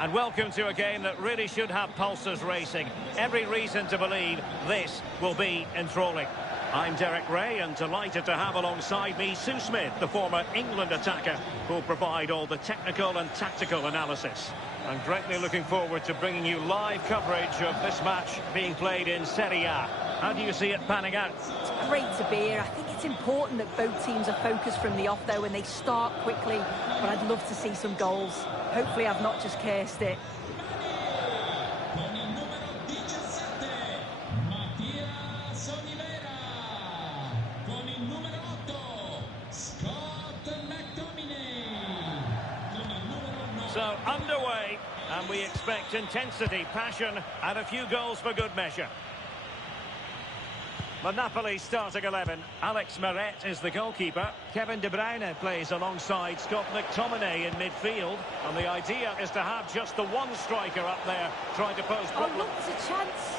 And welcome to a game that really should have pulses racing. Every reason to believe this will be enthralling. I'm Derek Ray and delighted to have alongside me Sue Smith, the former England attacker, who'll provide all the technical and tactical analysis. I'm greatly looking forward to bringing you live coverage of this match being played in Serie A. How do you see it panning out? It's great to be here. I think it's important that both teams are focused from the off, though, and they start quickly. But I'd love to see some goals. Hopefully I've not just cursed it. So, underway, and we expect intensity, passion, and a few goals for good measure. The Napoli starting 11. Alex Meret is the goalkeeper. Kevin De Bruyne plays alongside Scott McTominay in midfield. And the idea is to have just the one striker up there trying to pose problems. Oh, look, there's a chance.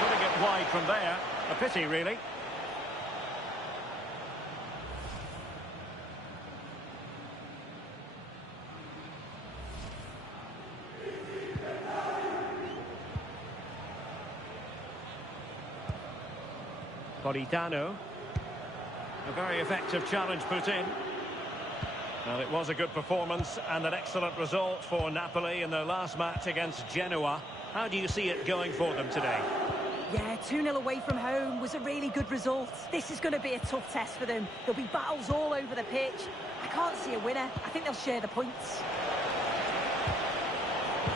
Putting it wide from there. A pity, really. Politano. A very effective challenge put in. Well, it was a good performance and an excellent result for Napoli in their last match against Genoa. How do you see it going for them today? Yeah, 2-0 away from home was a really good result. This is going to be a tough test for them. There'll be battles all over the pitch. I can't see a winner. I think they'll share the points.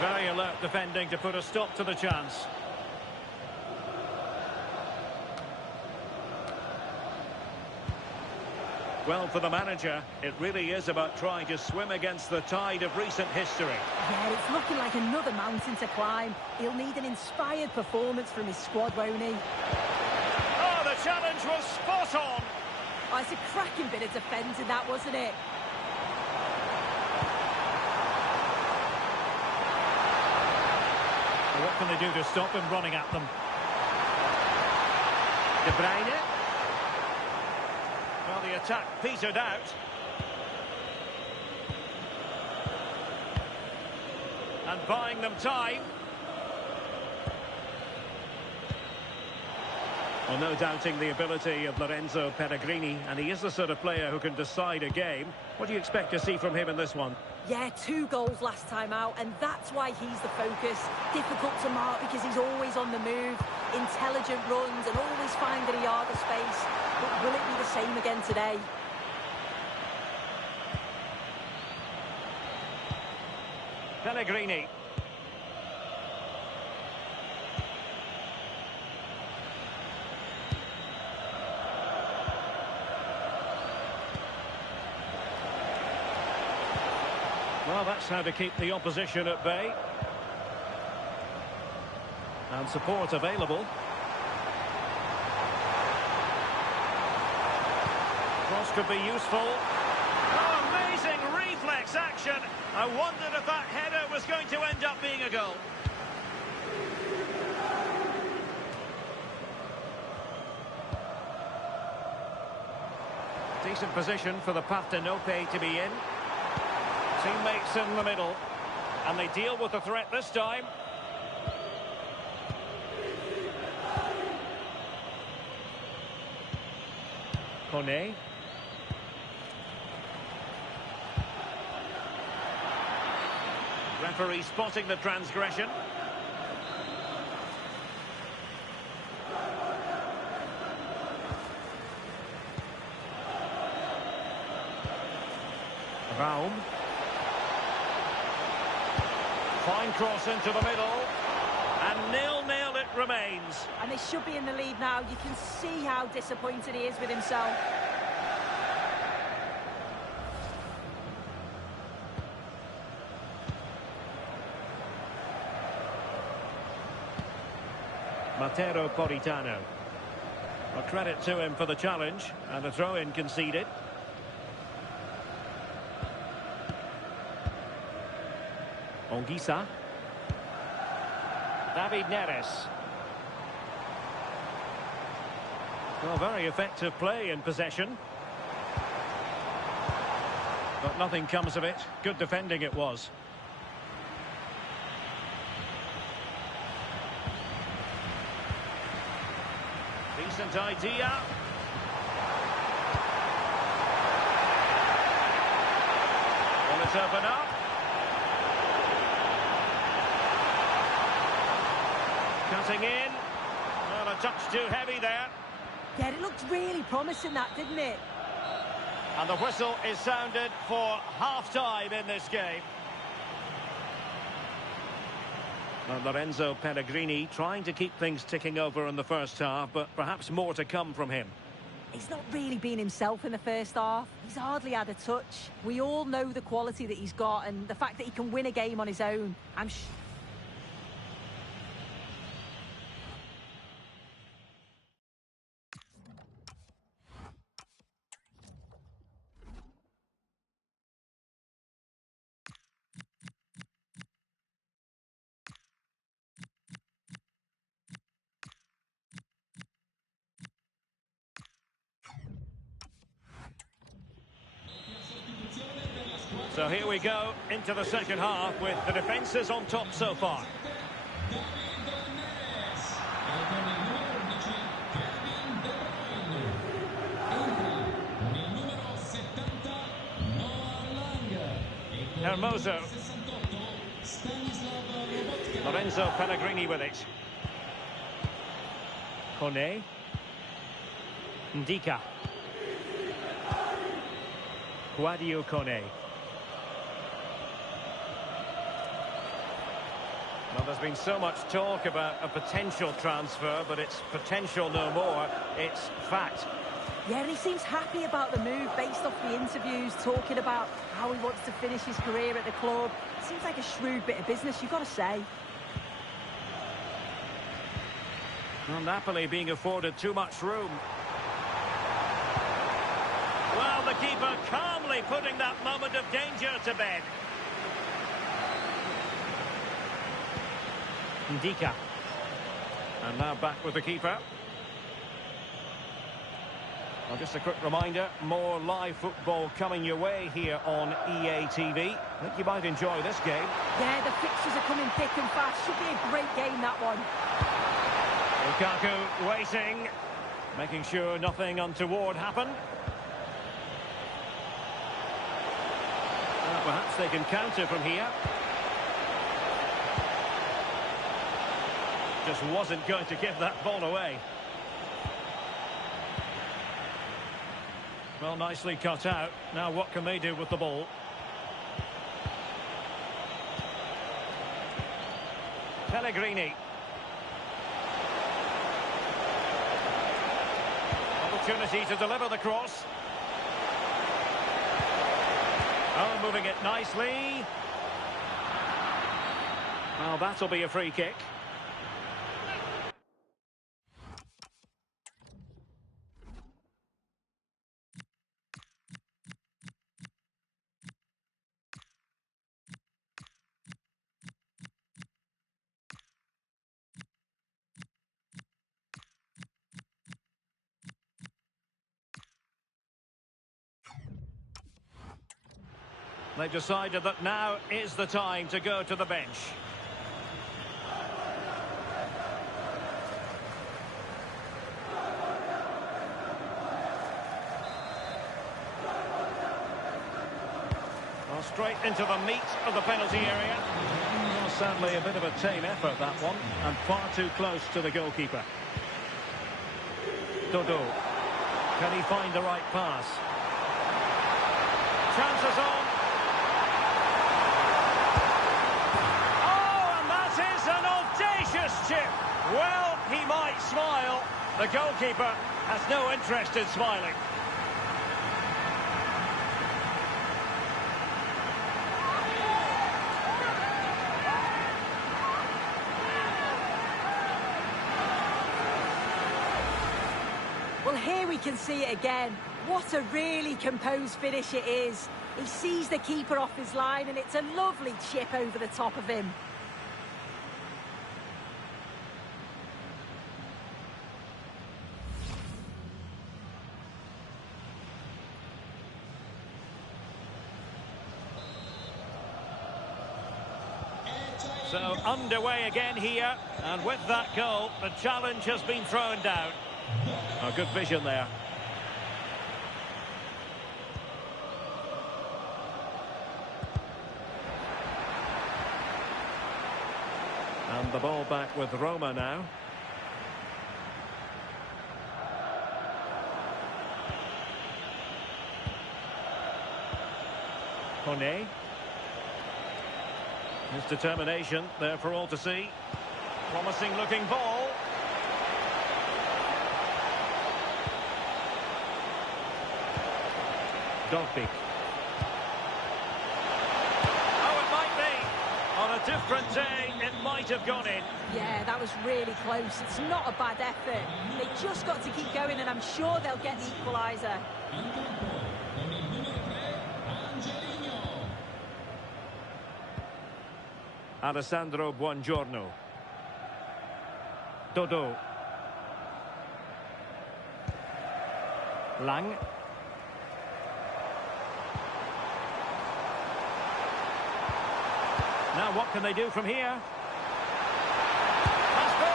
Very alert defending to put a stop to the chance. Well, for the manager, it really is about trying to swim against the tide of recent history. Yeah, it's looking like another mountain to climb. He'll need an inspired performance from his squad, won't he? Oh, the challenge was spot on! Oh, it's a cracking bit of defending, that, wasn't it? Well, what can they do to stop him running at them? De Bruyne. Well, the attack petered out. And buying them time. Well, no doubting the ability of Lorenzo Pellegrini, and he is the sort of player who can decide a game. What do you expect to see from him in this one? Yeah, 2 goals last time out, and that's why he's the focus. Difficult to mark because he's always on the move. Intelligent runs and always finding a yard of space. But will it be the same again today? Pellegrini. Well, that's how to keep the opposition at bay. And support available. Cross could be useful. Oh, amazing reflex action. I wondered if that header was going to end up being a goal. Decent position for the Partenope to be in. Teammates in the middle. And they deal with the threat this time. Kone. Referee spotting the transgression. Raum. Fine cross into the middle. And 0-0 it remains. And they should be in the lead now. You can see how disappointed he is with himself. Matteo Politano. Well, credit to him for the challenge, and a throw-in conceded. Onguisa. David Neres. Well, very effective play in possession. But nothing comes of it. Good defending it was. Decent idea. Will it open up? Cutting in. Well, a touch too heavy there. Yeah, it looked really promising, that, didn't it? And the whistle is sounded for half-time in this game. Well, Lorenzo Pellegrini trying to keep things ticking over in the first half, but perhaps more to come from him. He's not really been himself in the first half. He's hardly had a touch. We all know the quality that he's got and the fact that he can win a game on his own. So here we go into the second half with the defences on top so far. Hermoso. Lorenzo Pellegrini with it. Kone. Ndika. Guadio Kone. Well, there's been so much talk about a potential transfer, but it's potential no more. It's fact. Yeah, and he seems happy about the move based off the interviews, talking about how he wants to finish his career at the club. Seems like a shrewd bit of business, you've got to say. Well, Napoli being afforded too much room. Well, the keeper calmly putting that moment of danger to bed. Ndika. And now back with the keeper. Well, just a quick reminder, more live football coming your way here on EA TV. I think you might enjoy this game. Yeah, the fixtures are coming thick and fast. Should be a great game, that one. Lukaku waiting, making sure nothing untoward happened. Well, perhaps they can counter from here. Just wasn't going to give that ball away. Well, nicely cut out. Now what can they do with the ball? Pellegrini. Opportunity to deliver the cross. Oh, moving it nicely. Well, that'll be a free kick. They've decided that now is the time to go to the bench. Well, straight into the meat of the penalty area. Well, sadly, a bit of a tame effort, that one, and far too close to the goalkeeper. Dodo. Can he find the right pass? Chances on. An audacious chip. Well, he might smile. The goalkeeper has no interest in smiling. Well, here we can see it again. What a really composed finish it is. He sees the keeper off his line and it's a lovely chip over the top of him. So underway again here, and with that goal, the challenge has been thrown down. Oh, good vision there. And the ball back with Roma now. Hone. His determination there for all to see. Promising looking ball. Dogbeak. Oh, it might be. On a different day, it might have gone in. Yeah, that was really close. It's not a bad effort. They just got to keep going, and I'm sure they'll get the equaliser. Alessandro Buongiorno. Dodo. Lang. Now what can they do from here? Must be!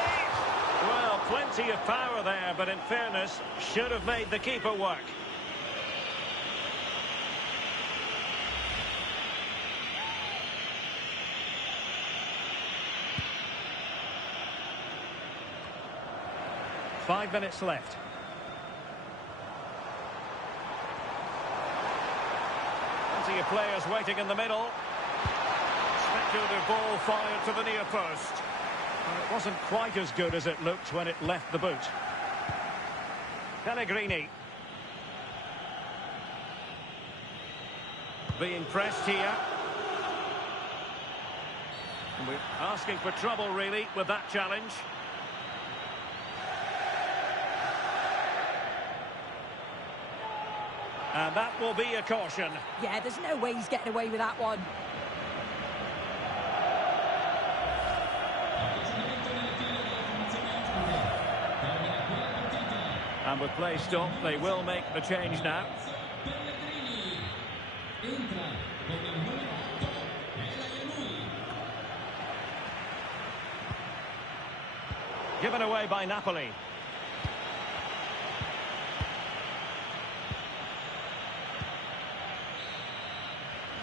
Well, plenty of power there, but in fairness, should have made the keeper work. Five minutes left. Plenty of players waiting in the middle. Speculative ball fired to the near post. Well, it wasn't quite as good as it looked when it left the boot. Pellegrini. Being pressed here. And we're asking for trouble, really, with that challenge. And that will be a caution. Yeah, there's no way he's getting away with that one. And with play stopped, they will make the change now. Given away by Napoli.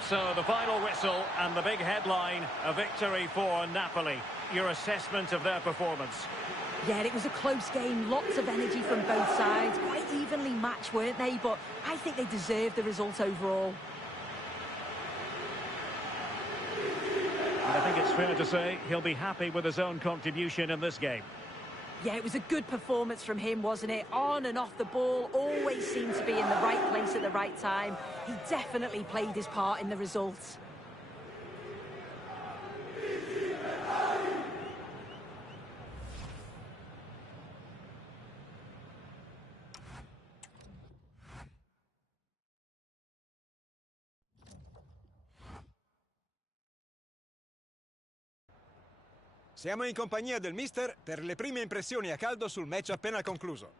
So the final whistle and the big headline, a victory for Napoli. Your assessment of their performance? Yeah, it was a close game, lots of energy from both sides, quite evenly matched, weren't they? But I think they deserved the result overall. And I think it's fair to say he'll be happy with his own contribution in this game. Yeah, it was a good performance from him, wasn't it? On and off the ball, always seemed to be in the right place at the right time. He definitely played his part in the results. Siamo in compagnia del mister per le prime impressioni a caldo sul match appena concluso.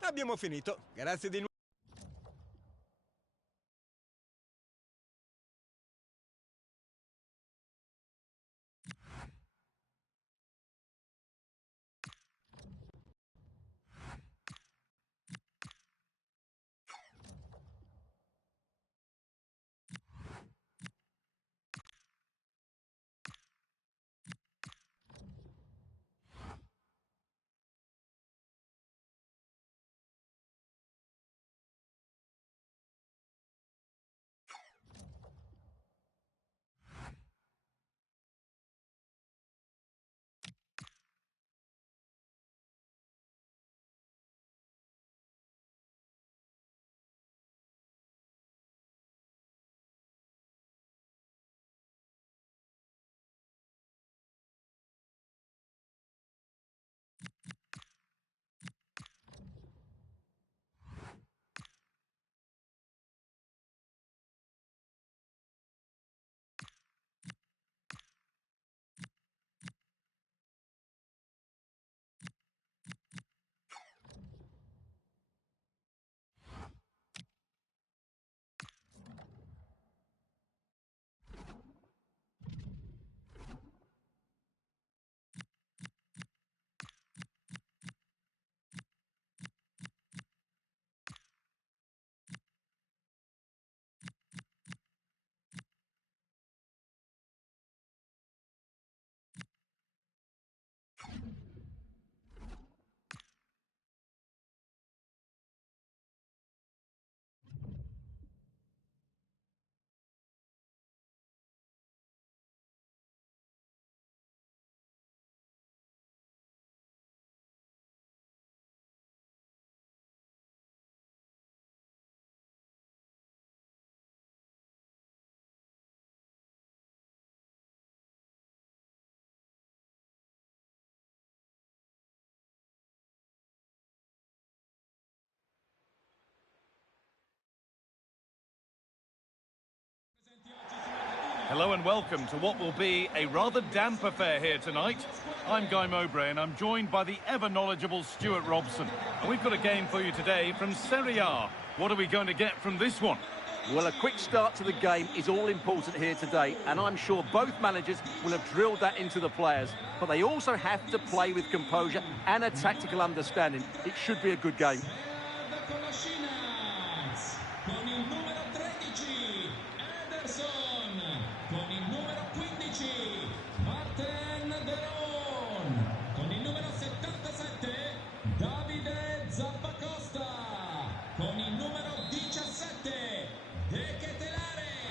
Abbiamo finito. Grazie di nuovo. Hello and welcome to what will be a rather damp affair here tonight. I'm Guy Mowbray and I'm joined by the ever-knowledgeable Stuart Robson. And we've got a game for you today from Serie A. What are we going to get from this one? Well, a quick start to the game is all important here today, and I'm sure both managers will have drilled that into the players. But they also have to play with composure and a tactical understanding. It should be a good game.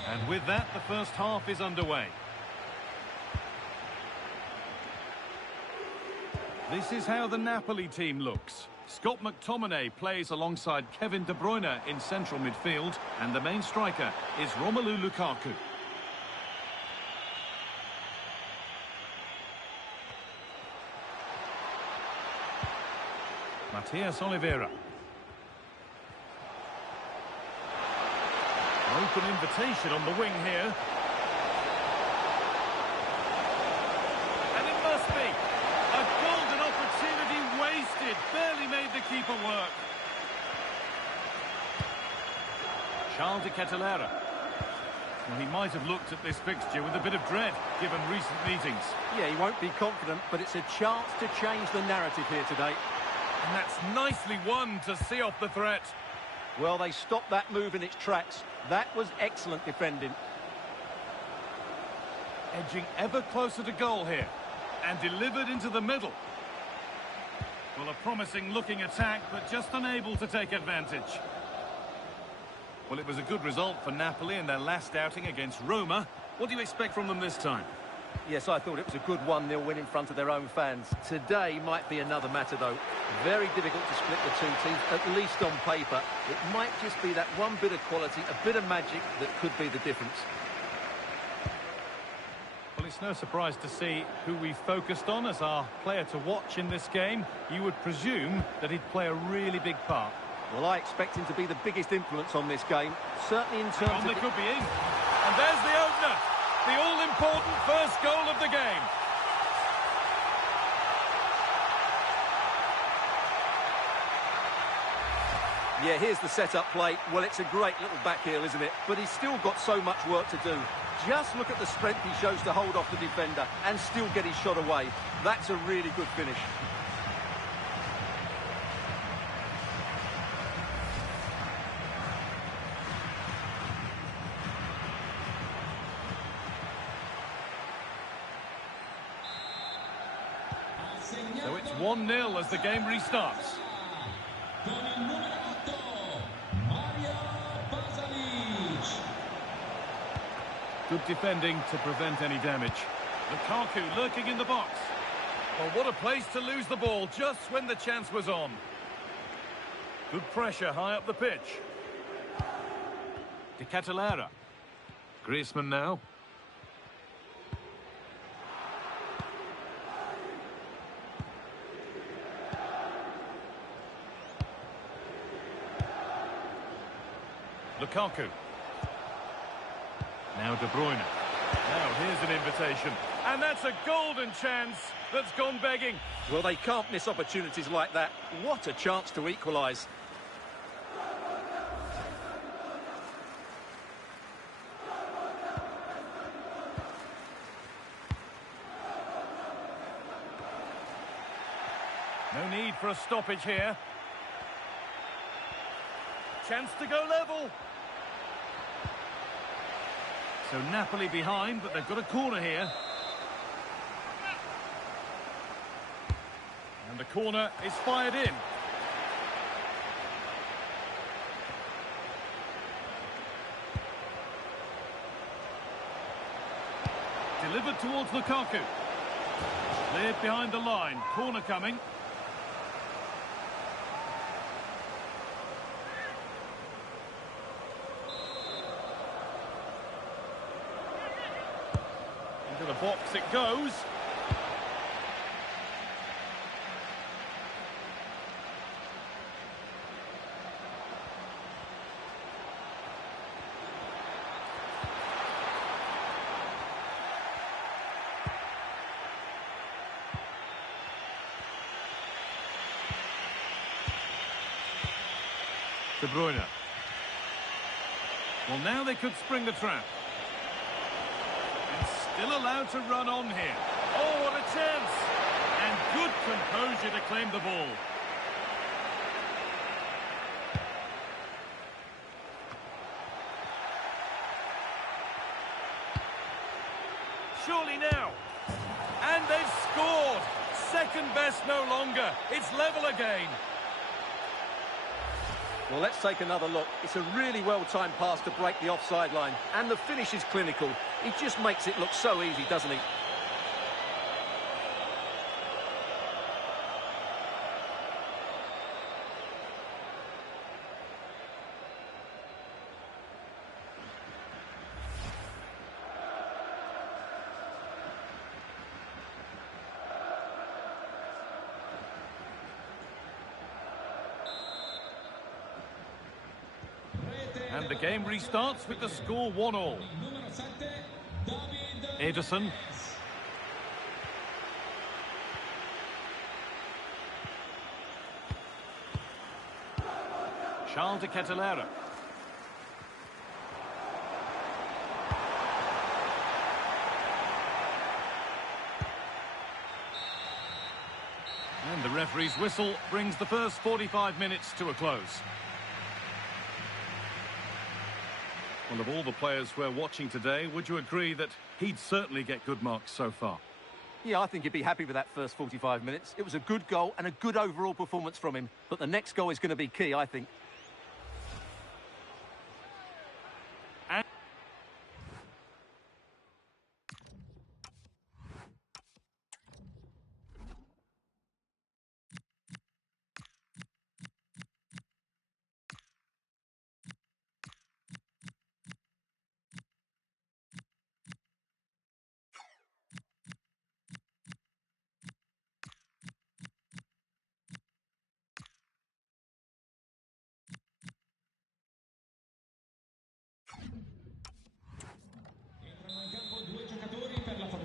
And with that, the first half is underway. This is how the Napoli team looks. Scott McTominay plays alongside Kevin De Bruyne in central midfield, and the main striker is Romelu Lukaku. Matias Oliveira. Open invitation on the wing here. And it must be a golden opportunity wasted. Barely made the keeper work. Charles de Ketelaere. Well, he might have looked at this fixture with a bit of dread, given recent meetings. Yeah, he won't be confident, but it's a chance to change the narrative here today. And that's nicely won to see off the threat. Well, they stopped that move in its tracks. That was excellent defending. Edging ever closer to goal here. And delivered into the middle. Well, a promising-looking attack, but just unable to take advantage. Well, it was a good result for Napoli in their last outing against Roma. What do you expect from them this time? Yes, I thought it was a good 1-0 win in front of their own fans. Today might be another matter, though. Very difficult to split the two teams, at least on paper. It might just be that one bit of quality, a bit of magic that could be the difference. Well, it's no surprise to see who we focused on as our player to watch in this game. You would presume that he'd play a really big part. Well, I expect him to be the biggest influence on this game, certainly in terms of... They could be in. And there's the opener. The all-important first goal of the game. Yeah, here's the set-up play. Well, it's a great little back heel, isn't it? But he's still got so much work to do. Just look at the strength he shows to hold off the defender and still get his shot away. That's a really good finish. So it's 1-0 as the game restarts. Good defending to prevent any damage. Lukaku lurking in the box. Well, what a place to lose the ball just when the chance was on. Good pressure high up the pitch. De Ketelaere. Griezmann now. Lukaku. Now De Bruyne. Now here's an invitation. And that's a golden chance that's gone begging. Well, they can't miss opportunities like that. What a chance to equalise. No need for a stoppage here. Chance to go level. So Napoli behind, but they've got a corner here. And the corner is fired in. Delivered towards Lukaku. Cleared behind the line. Corner coming. Into the box it goes. De Bruyne. Well, now they could spring the trap. And still allowed to run on here. Oh, what a chance! And good composure to claim the ball. Surely now. And they've scored. Second best no longer. It's level again. Well, let's take another look. It's a really well-timed pass to break the offside line. And the finish is clinical. He just makes it look so easy, doesn't he? And the game restarts with the score 1-1. Ederson. Carrera. And the referee's whistle brings the first 45 minutes to a close. Well, of all the players we're watching today, would you agree that he'd certainly get good marks so far? Yeah, I think he'd be happy with that first 45 minutes. It was a good goal and a good overall performance from him. But the next goal is going to be key, I think.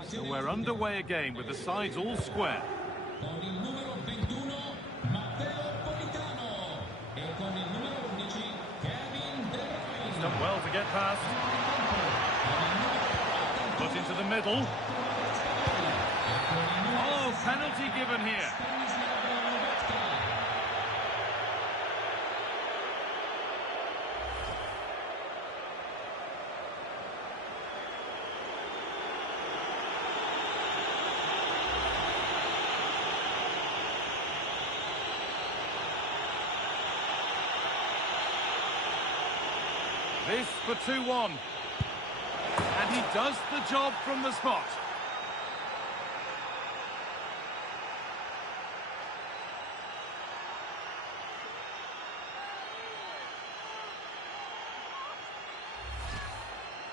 So we're underway again with the sides all square. He's done well to get past. Put into the middle. Oh, penalty given here. This for 2-1. And he does the job from the spot.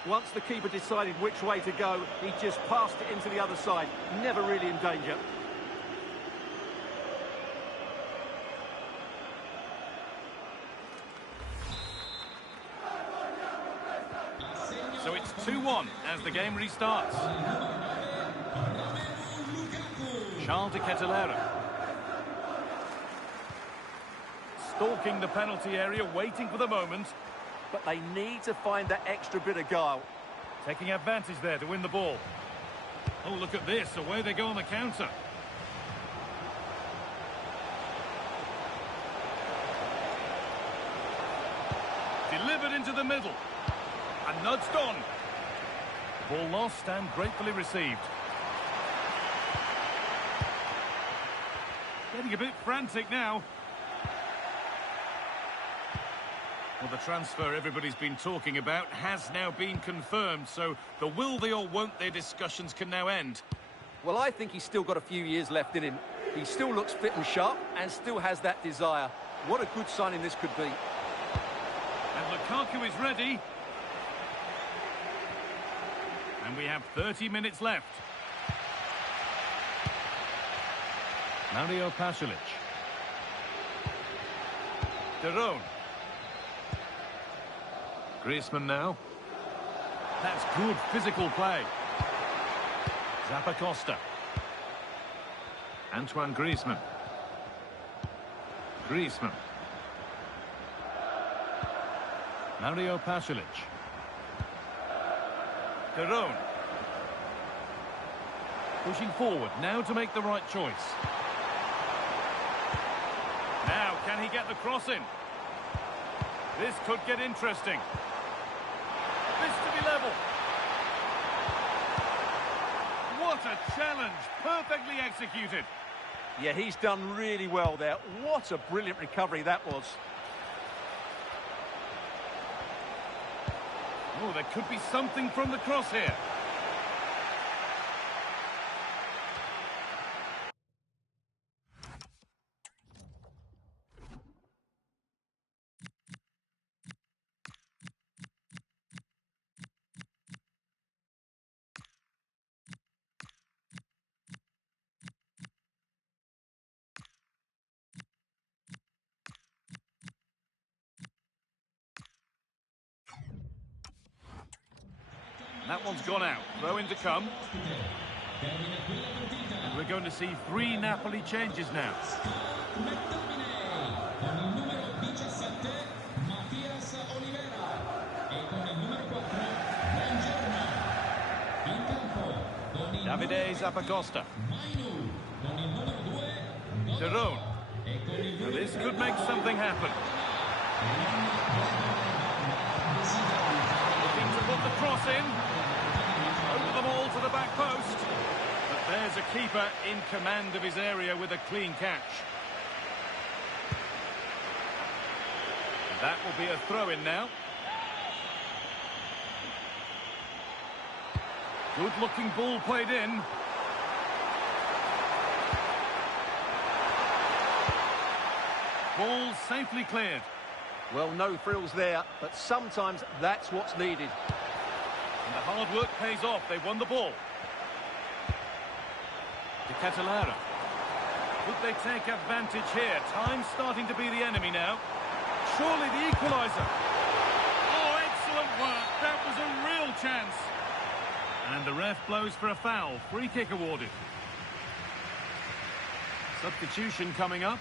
Once the keeper decided which way to go, he just passed it into the other side. Never really in danger. So it's 2-1 as the game restarts. Carrera. Stalking the penalty area, waiting for the moment. But they need to find that extra bit of guile. Taking advantage there to win the ball. Oh, look at this. Away they go on the counter. Delivered into the middle. And nudged on. Ball lost and gratefully received. Getting a bit frantic now. Well, the transfer everybody's been talking about has now been confirmed, so the will they or won't they discussions can now end. Well, I think he's still got a few years left in him. He still looks fit and sharp and still has that desire. What a good signing this could be. And Lukaku is ready. And we have 30 minutes left. Mario Pasalic. De Roon. Griezmann now. That's good physical play. Zappacosta. Antoine Griezmann. Griezmann. Mario Pasalic. Turov. Pushing forward, now to make the right choice. Now, can he get the cross in? This could get interesting. This to be level. What a challenge, perfectly executed. Yeah, he's done really well there. What a brilliant recovery that was. Oh, there could be something from the cross here. That one's gone out. Throw in to come. And we're going to see 3 Napoli changes now. Davide Zappacosta. Turov. Now this could make something happen. Looking to put the cross in. Over the ball to the back post. But there's a keeper in command of his area with a clean catch. That will be a throw-in now. Good-looking ball played in. Ball safely cleared. Well, no frills there, but sometimes that's what's needed. And the hard work pays off. They won the ball. De Catalara. Would they take advantage here? Time's starting to be the enemy now. Surely the equaliser. Oh, excellent work. That was a real chance. And the ref blows for a foul. Free kick awarded. Substitution coming up.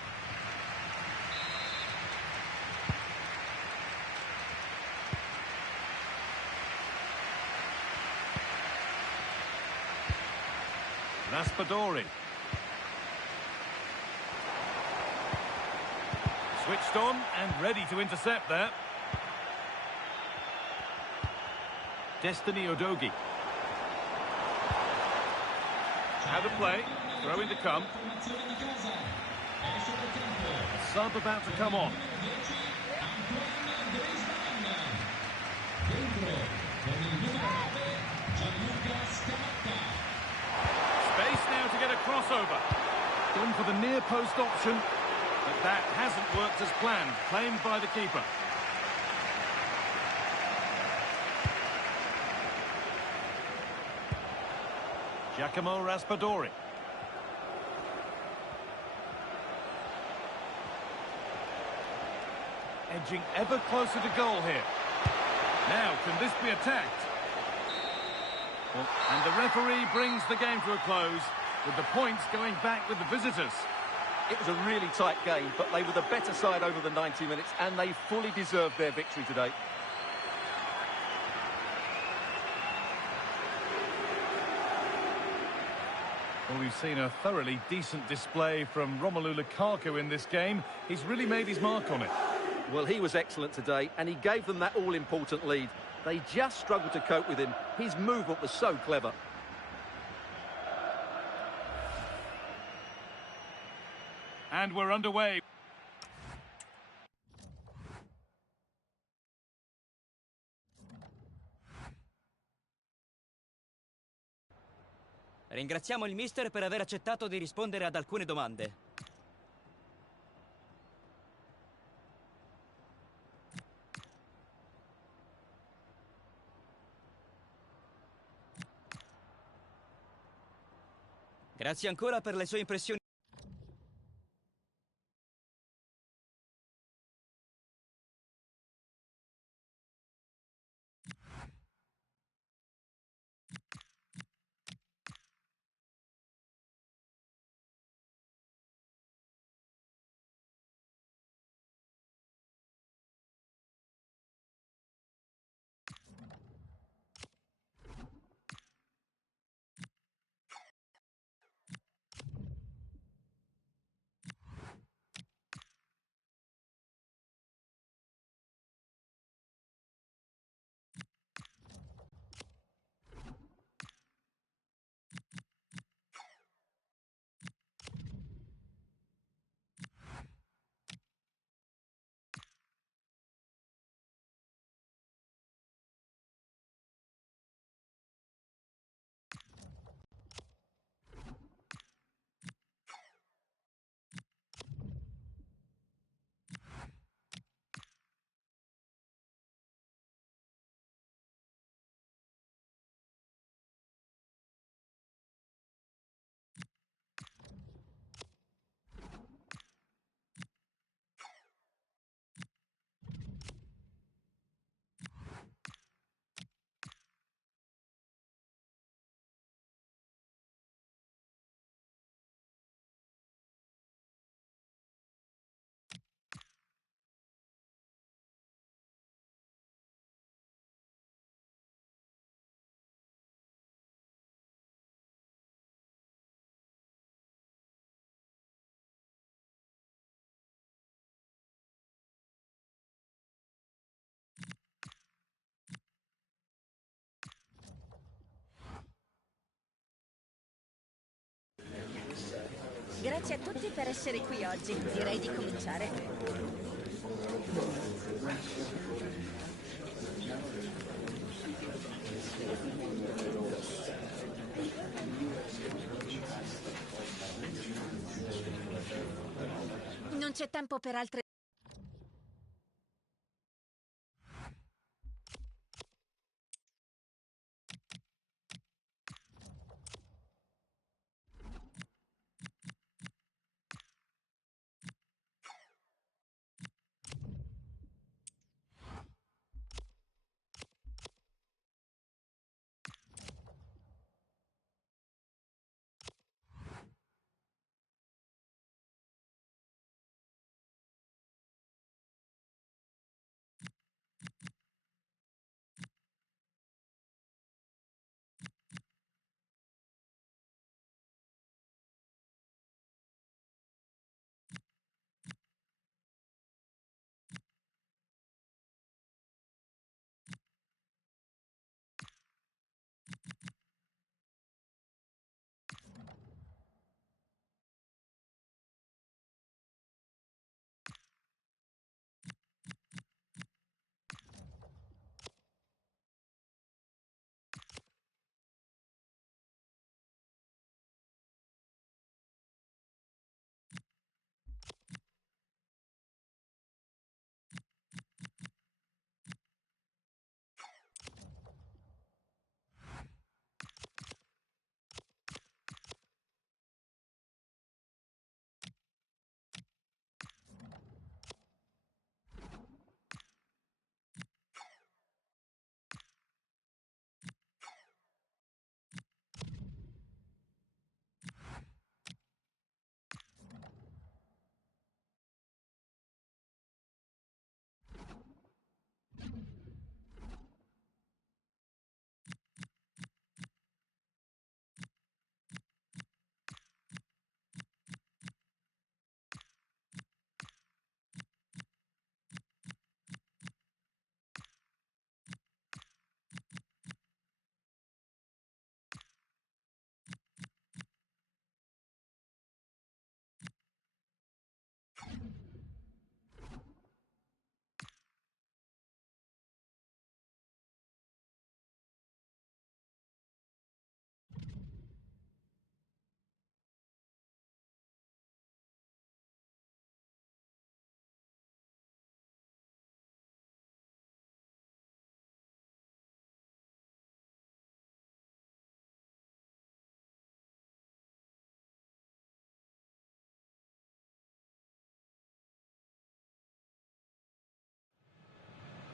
Raspadori. Switched on and ready to intercept there. Destiny Udogie. Out of play. Throw in to come. Sub about to come on. Space now to get a crossover. Gone for the near post option, but that hasn't worked as planned. Claimed by the keeper. Giacomo Raspadori. Edging ever closer to goal here. Now, can this be attacked? Well, and the referee brings the game to a close, with the points going back with the visitors. It was a really tight game, but they were the better side over the 90 minutes, and they fully deserved their victory today. Well, we've seen a thoroughly decent display from Romelu Lukaku in this game. He's really made his mark on it. Well, he was excellent today, and he gave them that all-important lead. They just struggled to cope with him. His movement was so clever. And we're underway. Ringraziamo il mister per aver accettato di rispondere ad alcune domande. Grazie ancora per le sue impressioni. Grazie a tutti per essere qui oggi. Direi di cominciare. Non c'è tempo per altre...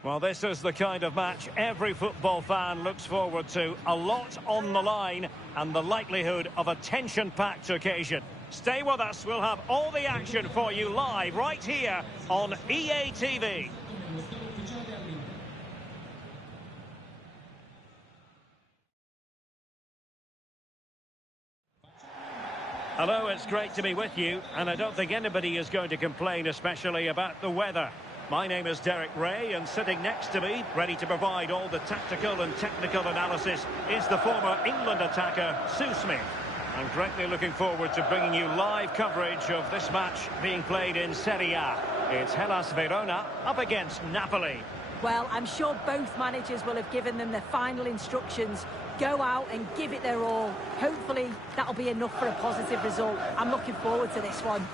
Well, this is the kind of match every football fan looks forward to. A lot on the line and the likelihood of a tension-packed occasion. Stay with us. We'll have all the action for you live right here on EA TV. Hello, it's great to be with you, and I don't think anybody is going to complain, especially about the weather. My name is Derek Ray, and sitting next to me, ready to provide all the tactical and technical analysis, is the former England attacker, Sue Smith. I'm greatly looking forward to bringing you live coverage of this match being played in Serie A. It's Hellas Verona up against Napoli. Well, I'm sure both managers will have given them their final instructions. Go out and give it their all. Hopefully, that'll be enough for a positive result. I'm looking forward to this one.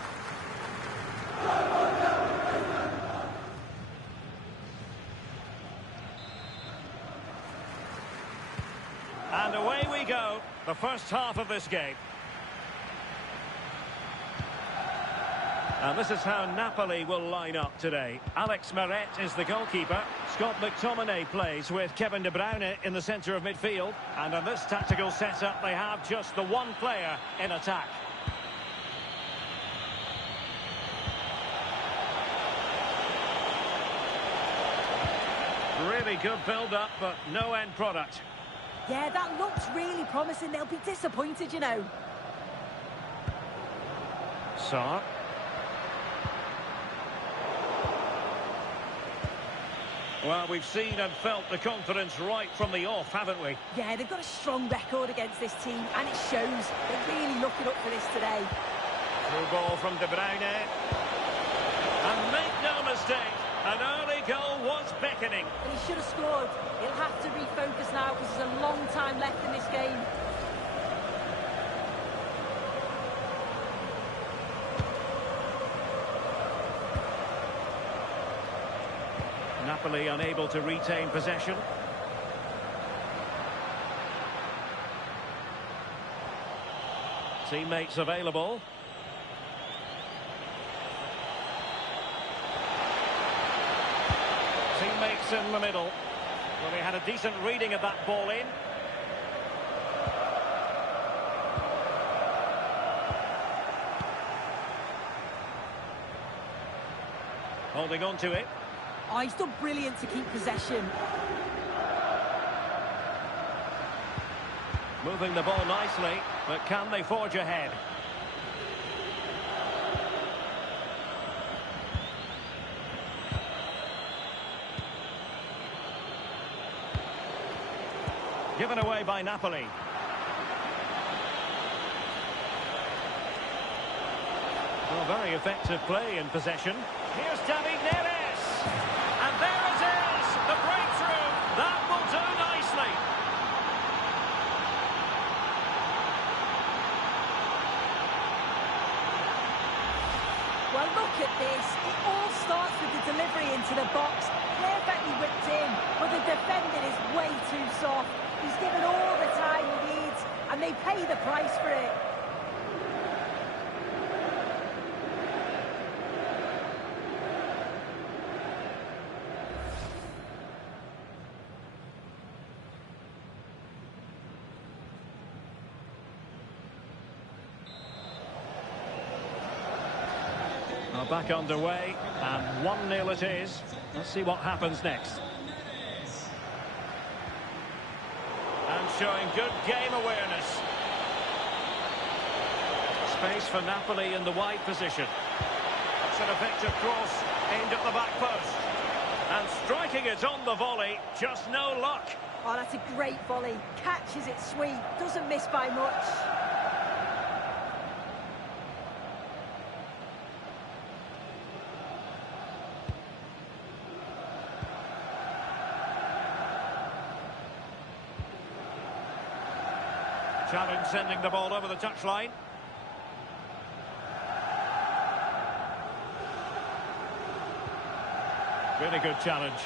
And away we go, the first half of this game. And this is how Napoli will line up today. Alex Meret is the goalkeeper. Scott McTominay plays with Kevin De Bruyne in the centre of midfield. And in this tactical setup, they have just the one player in attack. Really good build-up, but no end product. Yeah, that looks really promising. They'll be disappointed, you know. Sarr. Well, we've seen and felt the confidence right from the off, haven't we? Yeah, they've got a strong record against this team, and it shows. They're really looking up for this today. Through ball from De Bruyne. And make no mistake, an early goal was beckoning. And he should have scored. He'll have to refocus now because there's a long time left in this game. Napoli unable to retain possession. Teammates available. Teammates in the middle. Well, he had a decent reading of that ball in. Holding on to it. Oh, he's done brilliant to keep possession. Moving the ball nicely, but can they forge ahead? Given away by Napoli. Well, very effective play in possession. Here's David Neres. And there it is, the breakthrough. That will do nicely. Well, look at this. It all starts with the delivery into the box. Perfectly whipped in, but the defender is way too soft. He's given all the time he needs, and they pay the price for it. Well, back underway, and 1-0 it is. Let's see what happens next. And showing good game awareness. Space for Napoli in the wide position. That's an effective cross aimed at the back post. And striking it on the volley, just no luck. Oh, that's a great volley. Catches it sweet, doesn't miss by much. Challenge sending the ball over the touchline. Really good challenge.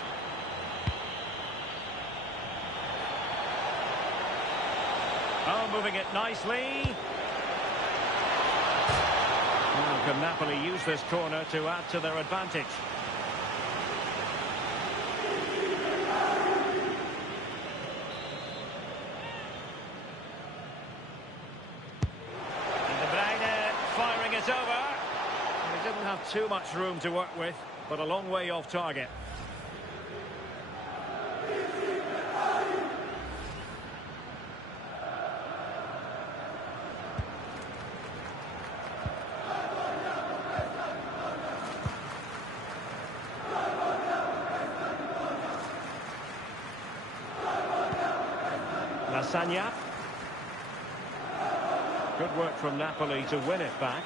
Oh, moving it nicely. Oh, can Napoli use this corner to add to their advantage? Over. He didn't have too much room to work with, but a long way off target. Lasagna. Good work from Napoli to win it back.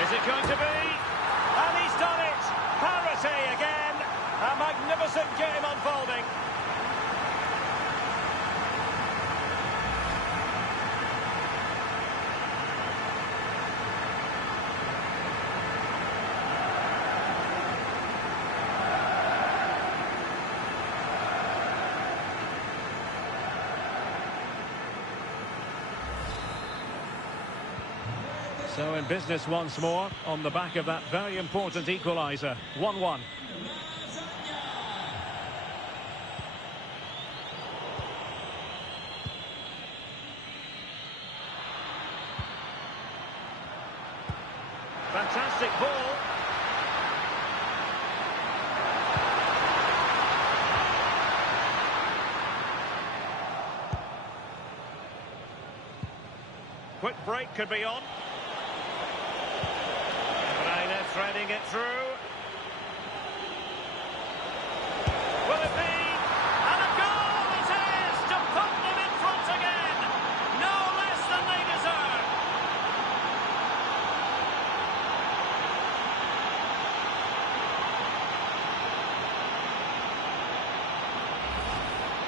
Is it going to be? And he's done it! Parity again! A magnificent game unfolding. So in business once more, on the back of that very important equaliser. 1-1. Fantastic ball. Quick break could be on. Threading it through.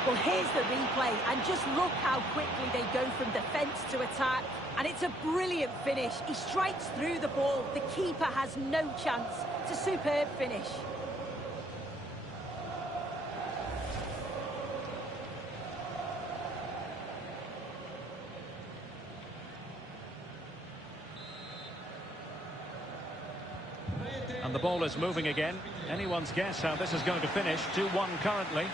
Well, here's the replay, and just look how quickly they go from defence to attack. And it's a brilliant finish. He strikes through the ball. The keeper has no chance. It's a superb finish. And the ball is moving again. Anyone's guess how this is going to finish. 2-1 currently.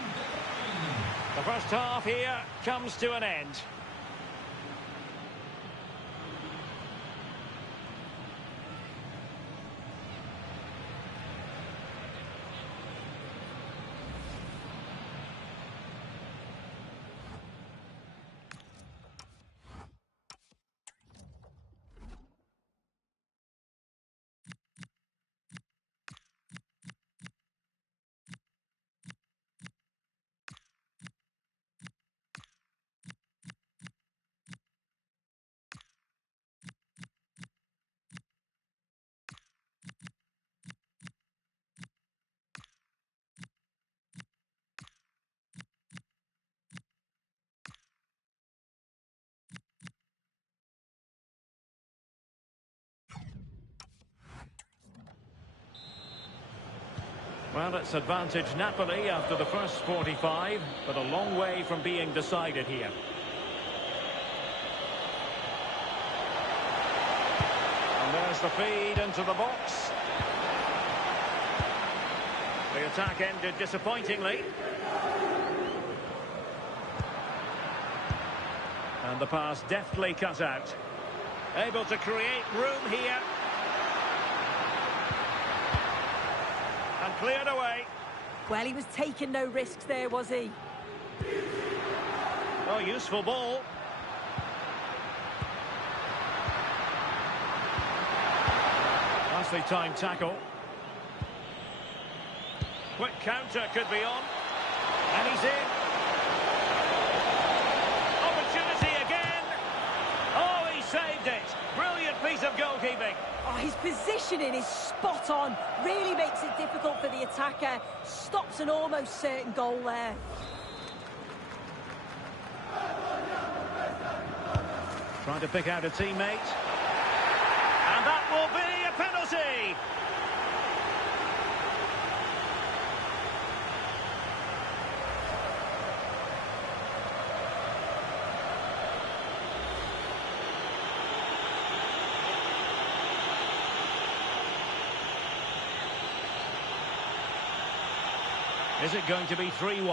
The first half here comes to an end. Well, it's advantage Napoli after the first 45, but a long way from being decided here. And there's the feed into the box. The attack ended disappointingly. And the pass deftly cut out. Able to create room here. And cleared away. Well, he was taking no risks there, was he? Oh, useful ball. Nicely timed tackle. Quick counter could be on. And he's in. Opportunity again. Oh, he saved it. Brilliant piece of goalkeeping. Oh, his positioning is spot on. Really makes it difficult for the attacker. Stops an almost certain goal there. Trying to pick out a teammate. And that will be a penalty. Is it going to be 3-1? And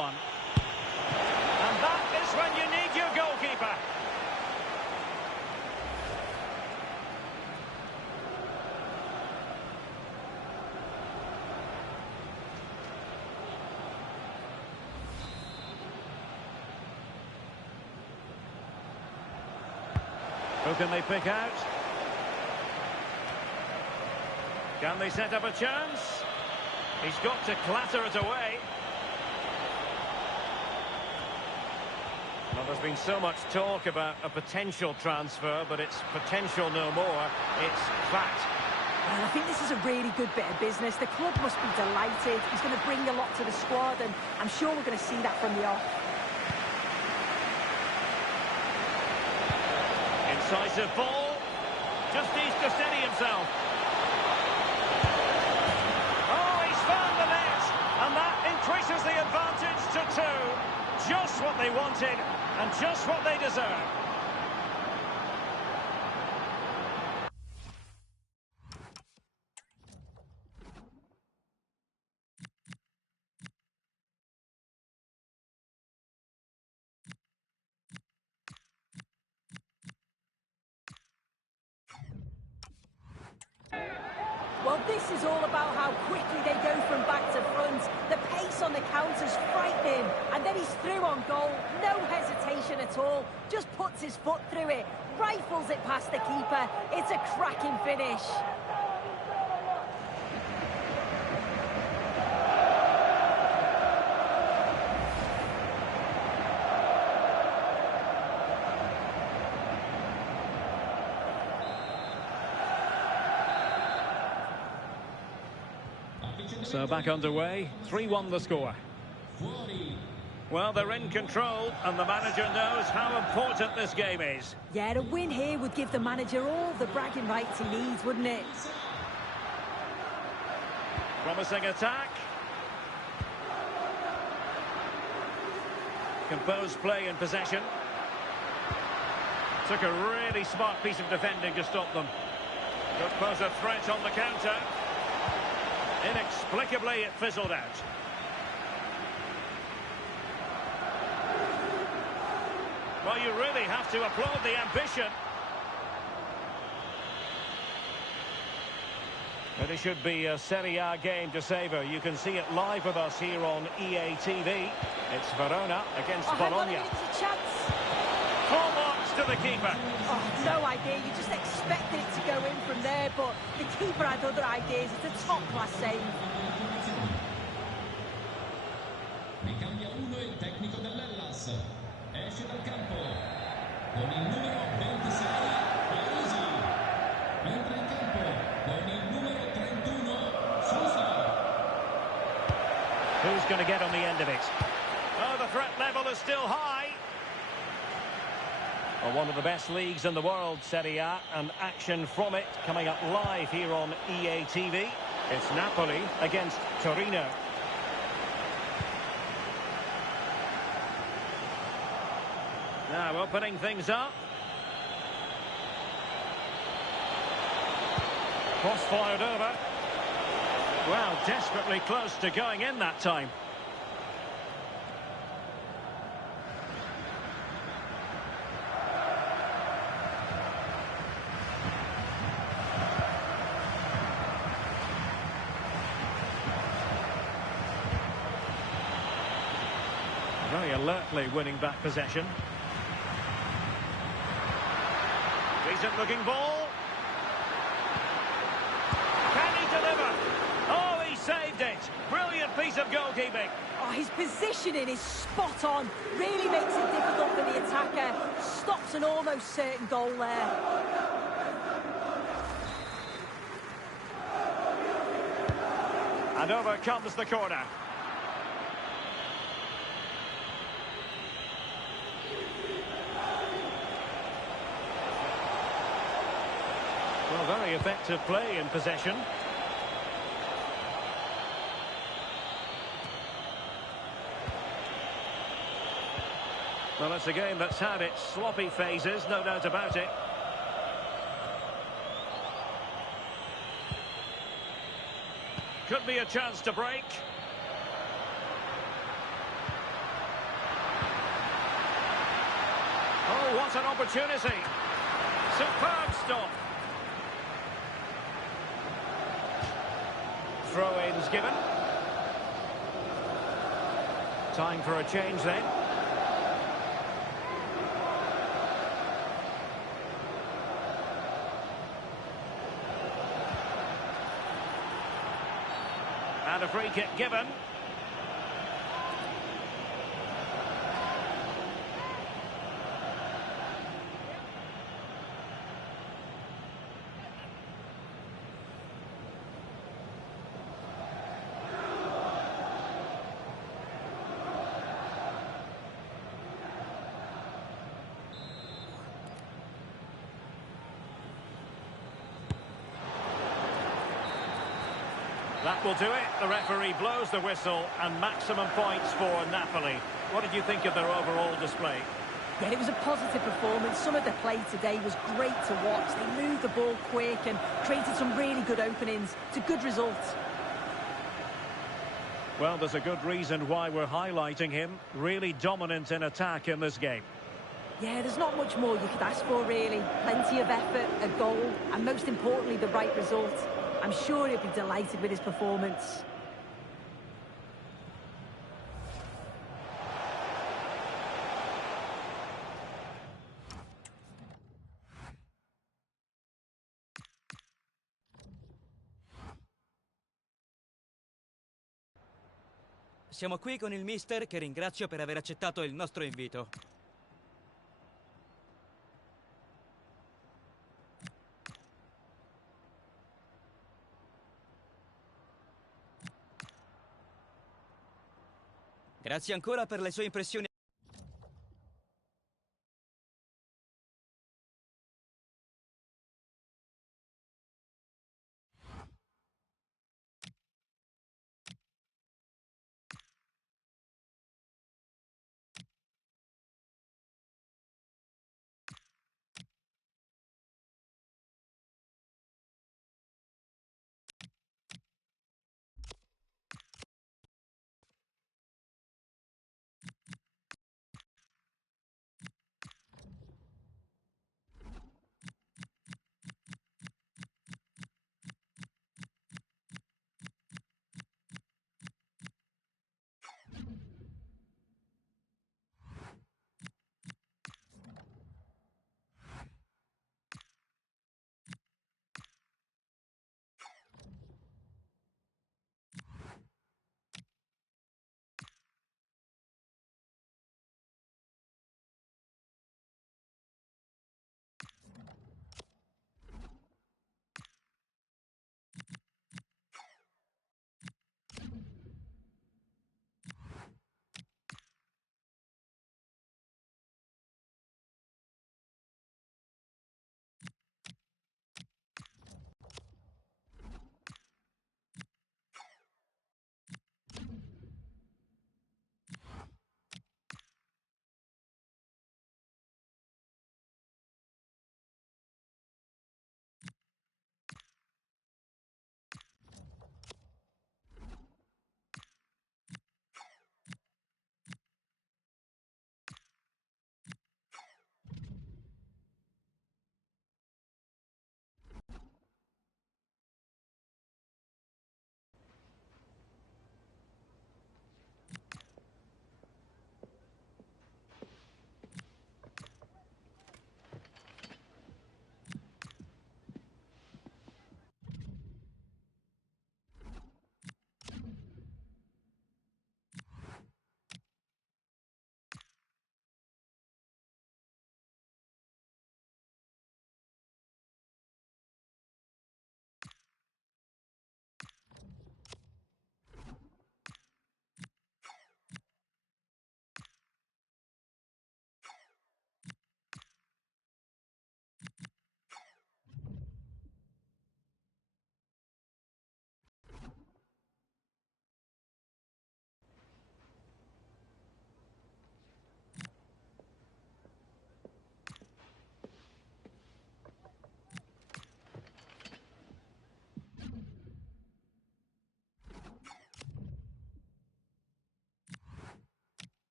that is when you need your goalkeeper. Who can they pick out? Can they set up a chance? He's got to clatter it away. Well, there's been so much talk about a potential transfer, but it's potential no more. It's fact. Well, I think this is a really good bit of business. The club must be delighted. He's going to bring a lot to the squad, and I'm sure we're going to see that from the off. Incisive ball. Just needs to steady himself. Oh, he's found the net. And that increases the advantage to 2. Just what they wanted, and just what they deserve. Well, this is all about how quickly they go from back to front. The pace on the counter's frightening. And then he's through on goal. No hesitation at all. Just puts his foot through it. Rifles it past the keeper. It's a cracking finish. So back underway, 3-1 the score. Well, they're in control, and the manager knows how important this game is. Yeah, a win here would give the manager all the bragging rights he needs, wouldn't it? Promising attack. Composed play in possession. Took a really smart piece of defending to stop them. Could pose a threat on the counter. Inexplicably, it fizzled out. Well, you really have to applaud the ambition. But it should be a Serie A game to savour. You can see it live with us here on EA TV. It's Verona against Bologna. A chance. Full marks to the keeper. Oh, no idea. You just expected it to go in from there, but the keeper had other ideas. It's a top-class save. Ricambia uno il tecnico dell'Hellas. Esce dal campo con il numero 26 Parisi. Entra in campo con il numero 31 Sousa. Who's going to get on the end of it? Oh, the threat level is still high. Well, one of the best leagues in the world, Serie A, and action from it coming up live here on EA TV. It's Napoli against Torino. Now opening things up. Cross fired over. Well, desperately close to going in that time. Very alertly winning back possession. Decent looking ball. Can he deliver? Oh, he saved it. Brilliant piece of goalkeeping. Oh, his positioning is spot on. Really makes it difficult for the attacker. Stops an almost certain goal there. And over comes the corner. Well, very effective play in possession. Well, it's a game that's had its sloppy phases, no doubt about it. Could be a chance to break. Oh, what an opportunity. Superb stop. Throw-ins given. Time for a change then. And a free kick given. That will do it. The referee blows the whistle and maximum points for Napoli. What did you think of their overall display? Yeah, it was a positive performance. Some of the play today was great to watch. They moved the ball quick and created some really good openings. It's a good result. Well, there's a good reason why we're highlighting him. Really dominant in attack in this game. Yeah, there's not much more you could ask for, really. Plenty of effort, a goal, and most importantly, the right result. I'm sure he'll be delighted with his performance. Siamo qui con il mister che ringrazio per aver accettato il nostro invito. Grazie ancora per le sue impressioni.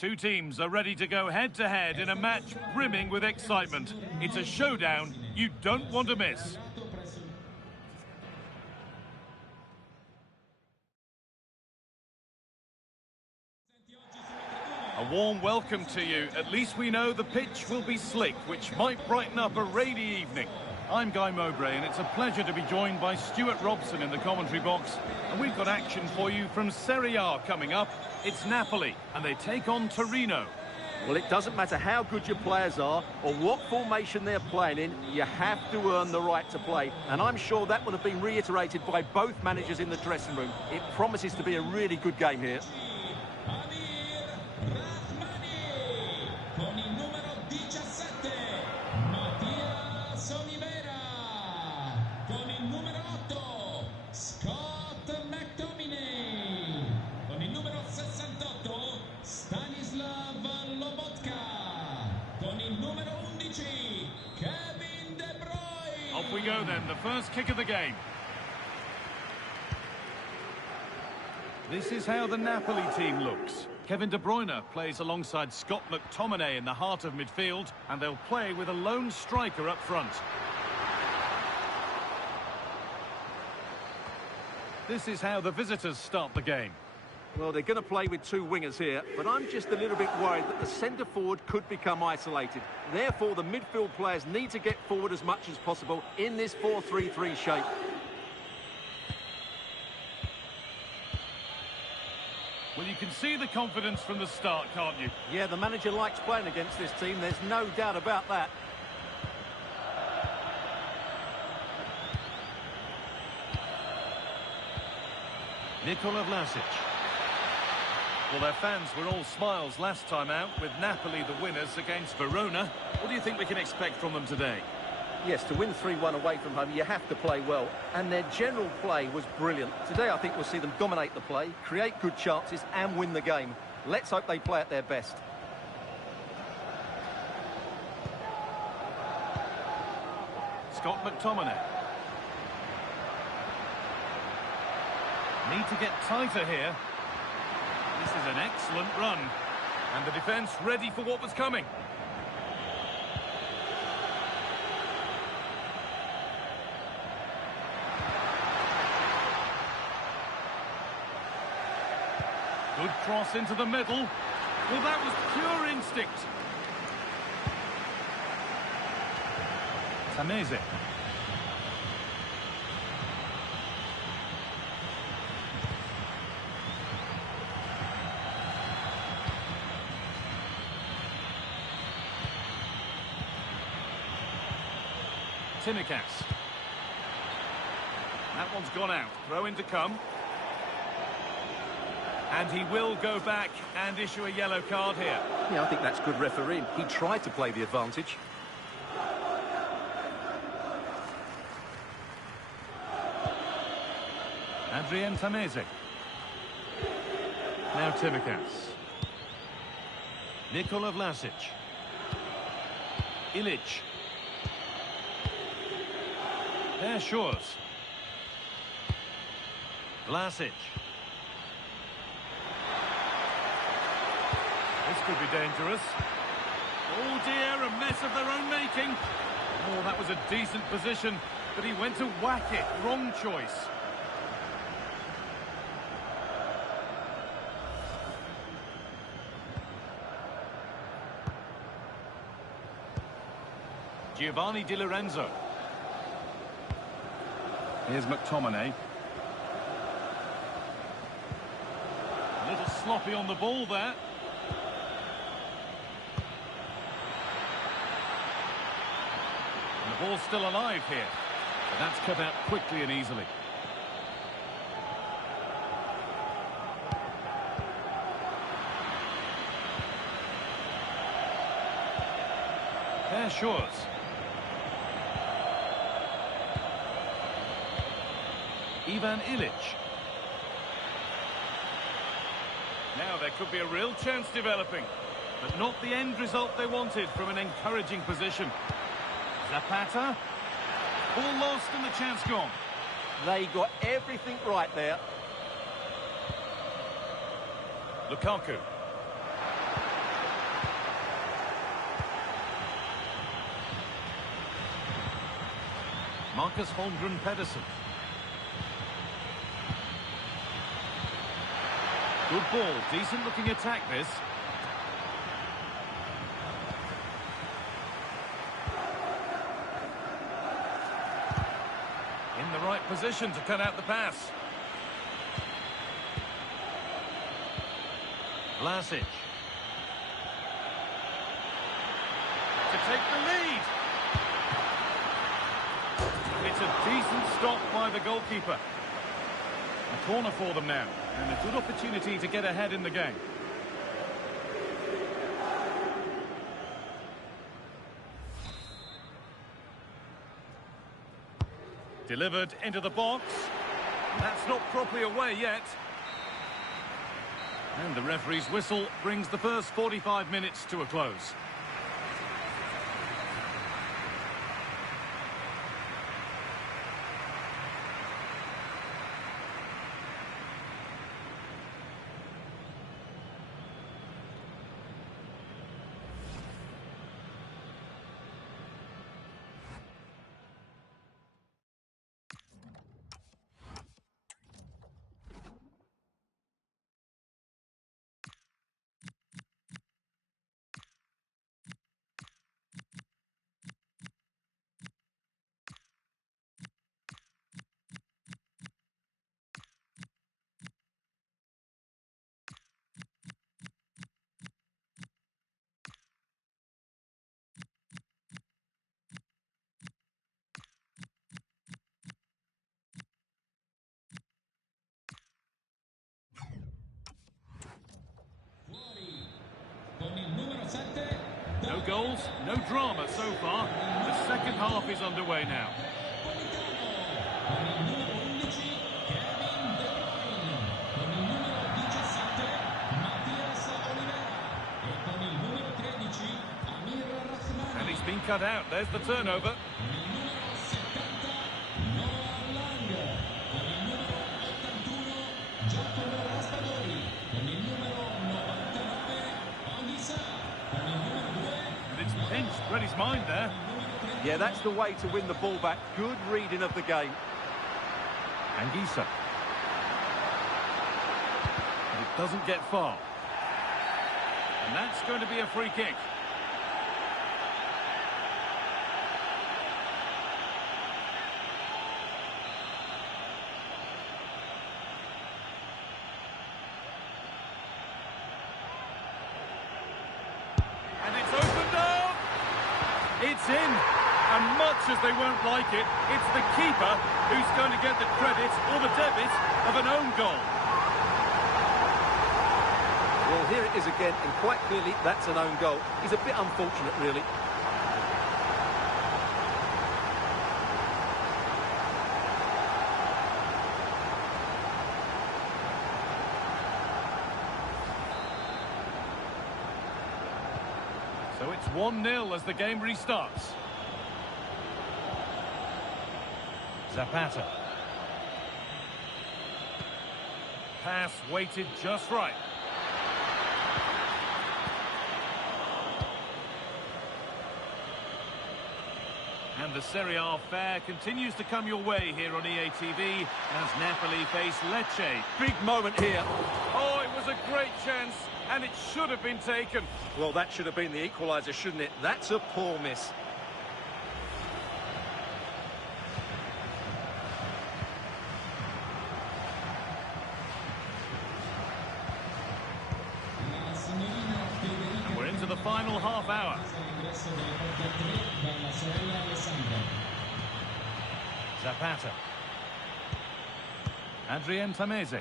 Two teams are ready to go head-to-head in a match brimming with excitement. It's a showdown you don't want to miss. A warm welcome to you. At least we know the pitch will be slick, which might brighten up a rainy evening. I'm Guy Mowbray, and it's a pleasure to be joined by Stuart Robson in the commentary box. And we've got action for you from Serie A coming up. It's Napoli, and they take on Torino. Well, it doesn't matter how good your players are or what formation they're playing in, you have to earn the right to play. And I'm sure that would have been reiterated by both managers in the dressing room. It promises to be a really good game here. Off we go then, the first kick of the game. This is how the Napoli team looks. Kevin De Bruyne plays alongside Scott McTominay in the heart of midfield, and they'll play with a lone striker up front. This is how the visitors start the game. Well, they're going to play with two wingers here, but I'm just a little bit worried that the centre-forward could become isolated. Therefore, the midfield players need to get forward as much as possible in this 4-3-3 shape. Well, you can see the confidence from the start, can't you? Yeah, the manager likes playing against this team, there's no doubt about that. Nikola Vlasic. Well, their fans were all smiles last time out, with Napoli the winners against Verona. What do you think we can expect from them today? Yes, to win 3-1 away from home, you have to play well. And their general play was brilliant. Today, I think we'll see them dominate the play, create good chances, and win the game. Let's hope they play at their best. Scott McTominay. Need to get tighter here. This is an excellent run. And the defence ready for what was coming. Good cross into the middle. Well, that was pure instinct. Tameze. Timikas. That one's gone out. Throw in to come. And he will go back and issue a yellow card here. Yeah, I think that's good refereeing. He tried to play the advantage. Adrien Tameze. Now Timikas. Nikola Vlasic. Ilic. There, Shores. Vlasic. This could be dangerous. Oh dear, a mess of their own making. Oh, that was a decent position, but he went to whack it. Wrong choice. Giovanni Di Lorenzo. Here's McTominay. A little sloppy on the ball there. And the ball's still alive here. But that's cut out quickly and easily. There, Shores. Ivan Ilic. Now there could be a real chance developing, but not the end result they wanted from an encouraging position. Zapata. Ball lost and the chance gone. They got everything right there. Lukaku. Marcus Holmgren Pedersen. Good ball, decent looking attack this. In the right position to cut out the pass. Vlasic. To take the lead. It's a decent stop by the goalkeeper. A corner for them now, and a good opportunity to get ahead in the game. Delivered into the box. That's not properly away yet. And the referee's whistle brings the first 45 minutes to a close. No goals, no drama so far. The second half is underway now. And he's been cut out. There's the turnover. Read his mind there. Yeah, that's the way to win the ball back. Good reading of the game. Anguissa. And it doesn't get far. And that's going to be a free kick. And it's opened up. It's in, and much as they won't like it, it's the keeper who's going to get the credit or the debit of an own goal. Well, here it is again, and quite clearly that's an own goal. He's a bit unfortunate, really. So it's 1-0 as the game restarts. Zapata. Pass weighted just right. And the Serie A fare continues to come your way here on EA TV as Napoli face Lecce. Big moment here. Oh, it was a great chance, and it should have been taken. Well, that should have been the equaliser, shouldn't it? That's a poor miss. And we're into the final half hour. Zapata. Adrien Tameze.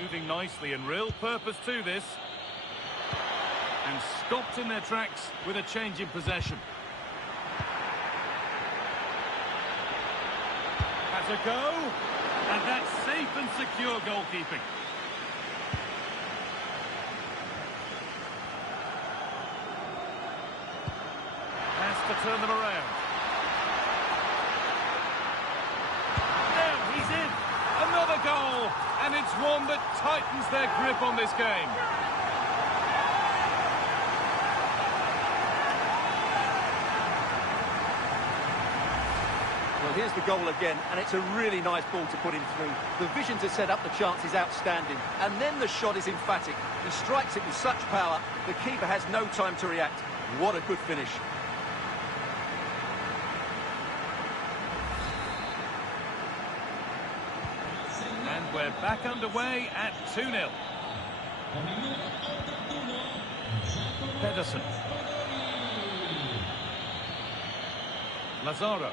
Moving nicely and real purpose to this. And stopped in their tracks with a change in possession. Has a go. And that's safe and secure goalkeeping. Has to turn them around. Another goal, and it's one that tightens their grip on this game. Well, here's the goal again, and it's a really nice ball to put him through. The vision to set up the chance is outstanding, and then the shot is emphatic. He strikes it with such power, the keeper has no time to react. What a good finish. And we're back underway at 2-0. Pedersen. Lazaro.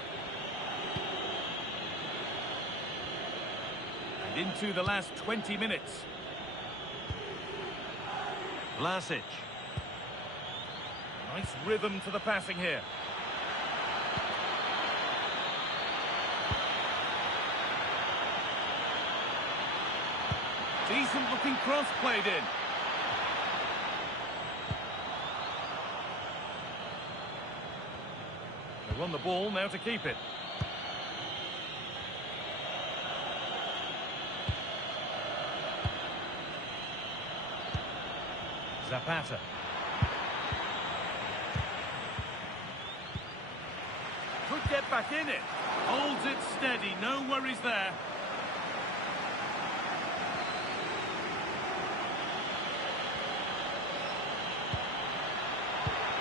And into the last 20 minutes. Vlasic. Nice rhythm to the passing here. Decent looking cross played in. They won the ball, now to keep it. Zapata. Could get back in it. Holds it steady, no worries there.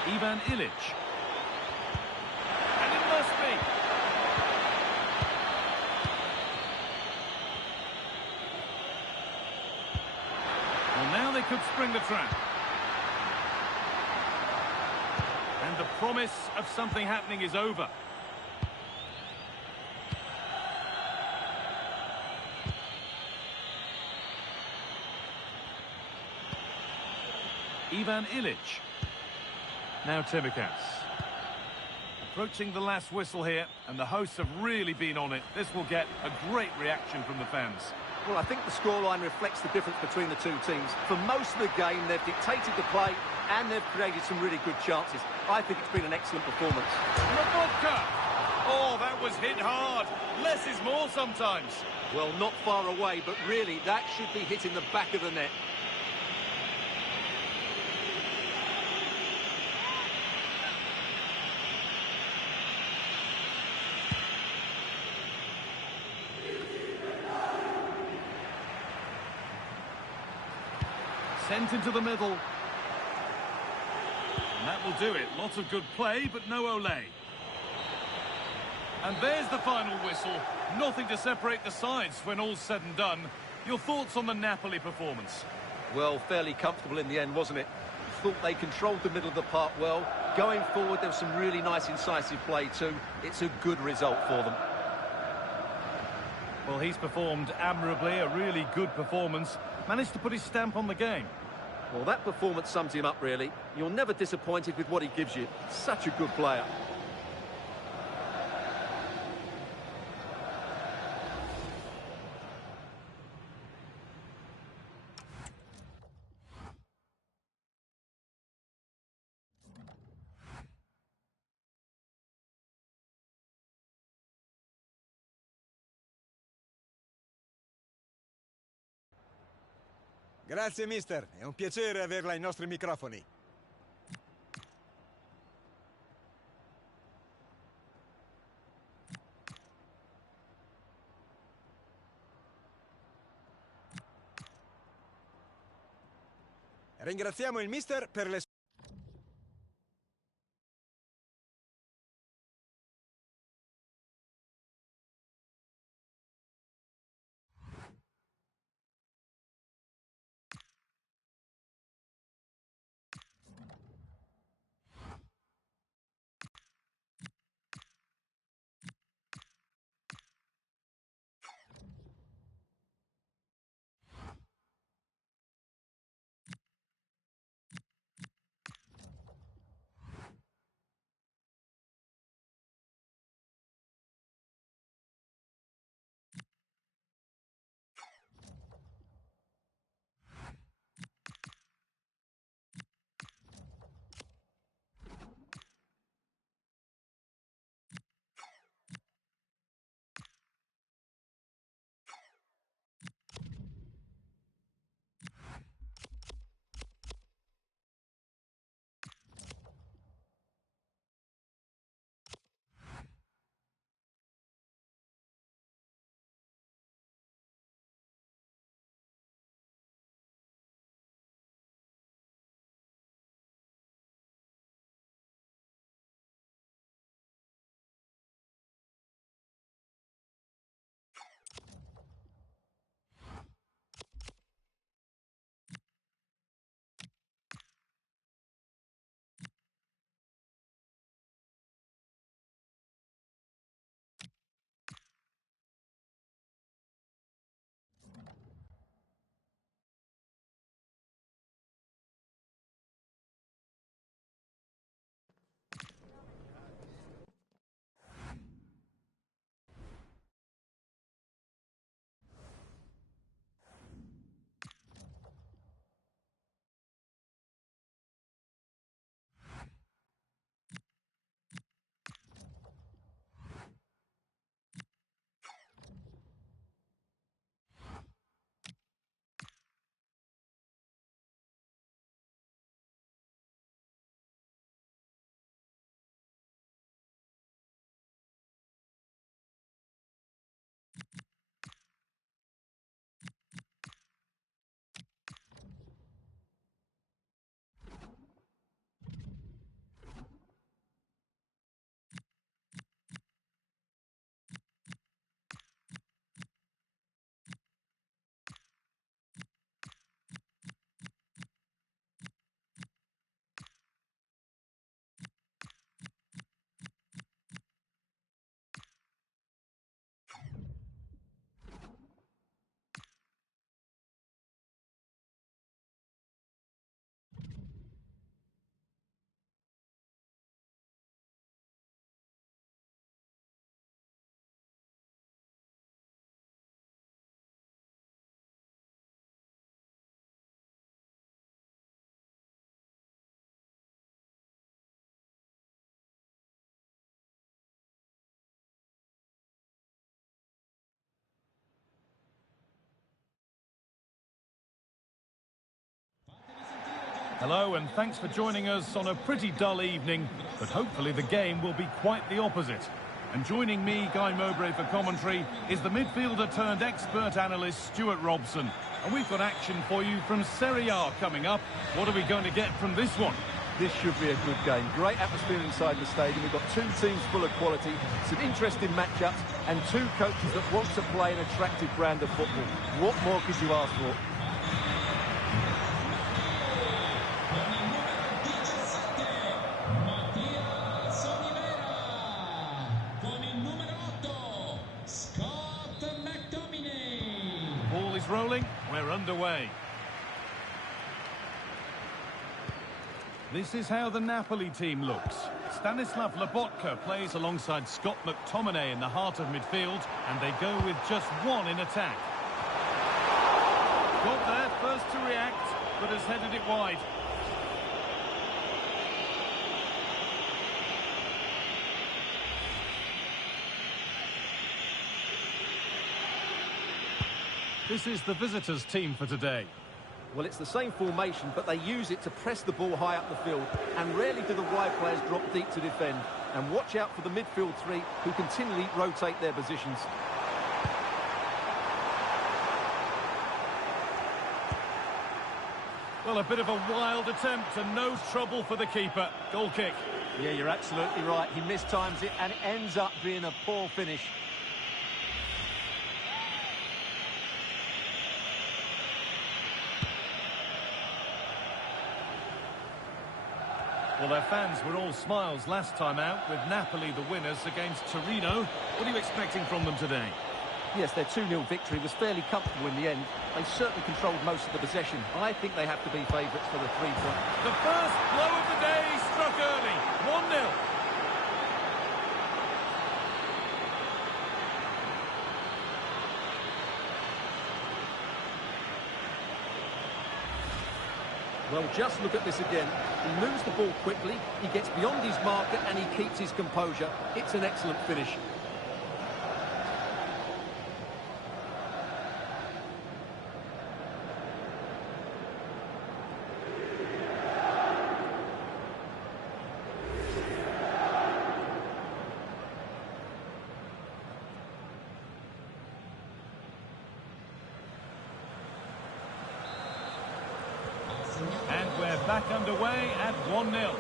Ivan Ilic. And it must be. Well, now they could spring the trap. And the promise of something happening is over. Ivan Ilic. Now Timikas. Approaching the last whistle here, and the hosts have really been on it. This will get a great reaction from the fans. Well, I think the scoreline reflects the difference between the two teams. For most of the game, they've dictated the play, and they've created some really good chances. I think it's been an excellent performance. Lobotka! Oh, that was hit hard. Less is more sometimes. Well, not far away, but really, that should be hitting the back of the net. Sent into the middle. And that will do it. Lots of good play, but no Olé. And there's the final whistle. Nothing to separate the sides when all's said and done. Your thoughts on the Napoli performance? Well, fairly comfortable in the end, wasn't it? Thought they controlled the middle of the park well. Going forward, there was some really nice incisive play too. It's a good result for them. Well, he's performed admirably, a really good performance. Managed to put his stamp on the game. Well, that performance sums him up, really. You're never disappointed with what he gives you. Such a good player. Grazie, mister. È un piacere averla ai nostri microfoni. Ringraziamo il mister per le sue... Hello, and thanks for joining us on a pretty dull evening, but hopefully the game will be quite the opposite. And joining me, Guy Mowbray, for commentary is the midfielder-turned-expert analyst, Stuart Robson. And we've got action for you from Serie A coming up. What are we going to get from this one? This should be a good game. Great atmosphere inside the stadium. We've got two teams full of quality, some interesting matchups, and two coaches that want to play an attractive brand of football. What more could you ask for? Ball is rolling. We're underway. This is how the Napoli team looks. Stanislav Lobotka plays alongside Scott McTominay in the heart of midfield, and they go with just one in attack. Got there first to react, but has headed it wide. This is the visitors' team for today. Well, it's the same formation, but they use it to press the ball high up the field, and rarely do the wide players drop deep to defend. And watch out for the midfield three, who continually rotate their positions. Well, a bit of a wild attempt and no trouble for the keeper. Goal kick. Yeah, you're absolutely right. He mistimes it, and it ends up being a poor finish. Well, their fans were all smiles last time out, with Napoli the winners against Torino. What are you expecting from them today? Yes, their 2-0 victory was fairly comfortable in the end. They certainly controlled most of the possession. I think they have to be favourites for the 3-point. The first blow of the day struck early. 1-0. Well, just look at this again. He moves the ball quickly, he gets beyond his marker, and he keeps his composure. It's an excellent finish. And we're back underway at 1-0.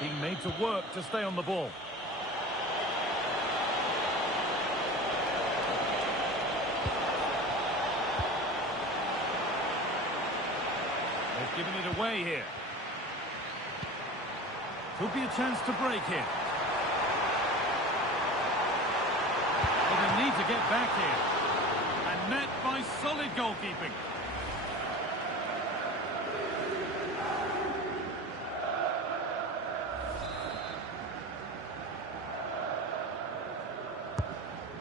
Being made to work to stay on the ball. They've given it away here. Could be a chance to break here. They need to get back here. And met by solid goalkeeping.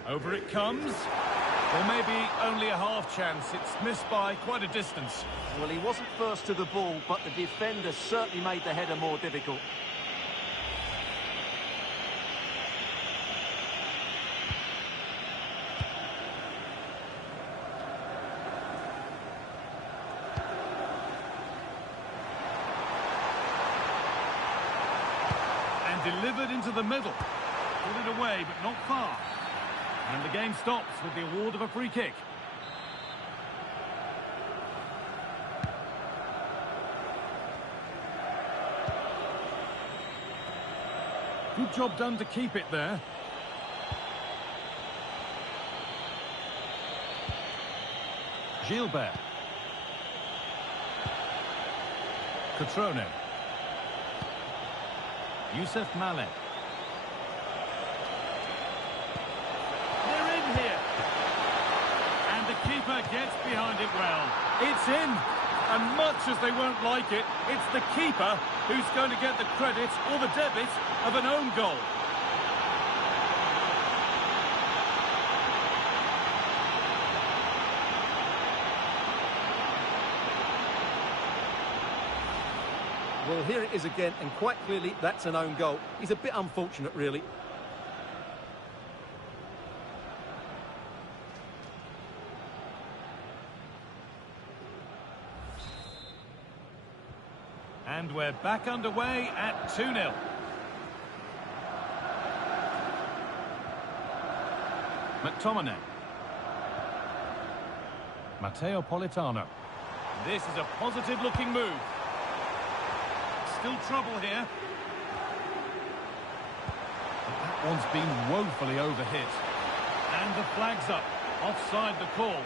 Over it comes. Or maybe only a half chance. It's missed by quite a distance. Well, he wasn't first to the ball, but the defender certainly made the header more difficult. Delivered into the middle. Put it away, but not far. And the game stops with the award of a free kick. Good job done to keep it there. Gilbert. Cotrone. Youssef Malek. They're in here. And the keeper gets behind it well. It's in. And much as they won't like it, it's the keeper who's going to get the credit or the debit of an own goal. Well, here it is again, and quite clearly that's an own goal. He's a bit unfortunate, really. And we're back underway at 2-0. McTominay. Matteo Politano. This is a positive-looking move. Still trouble here. But that one's been woefully overhit. And the flag's up. Offside the call.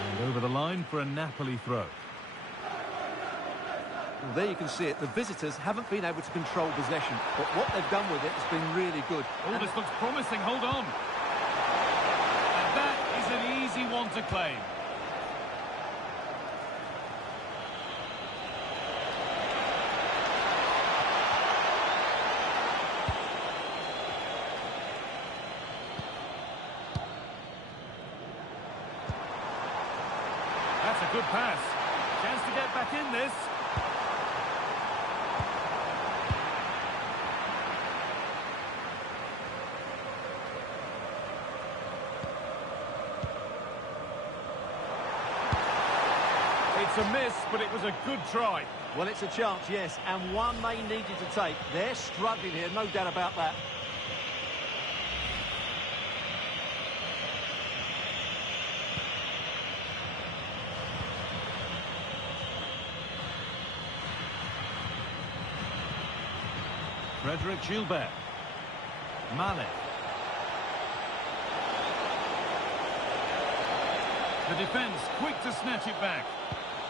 And over the line for a Napoli throw. Well, there you can see it. The visitors haven't been able to control possession, but what they've done with it has been really good. Oh, this looks promising. Hold on. And that is an easy one to claim. That's a good pass. Chance to get back in this. It's a miss, but it was a good try. Well, it's a chance, yes, and one they needed to take. They're struggling here, no doubt about that. Frederick Gilbert. Mane. The defence quick to snatch it back.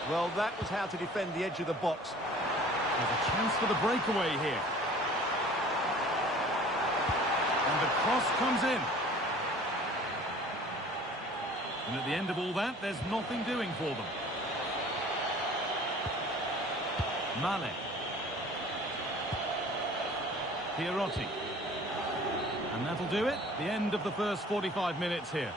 Well, that was how to defend the edge of the box. There's a chance for the breakaway here. And the cross comes in. And at the end of all that, there's nothing doing for them. Mane. Pierotti. And that'll do it. The end of the first 45 minutes here.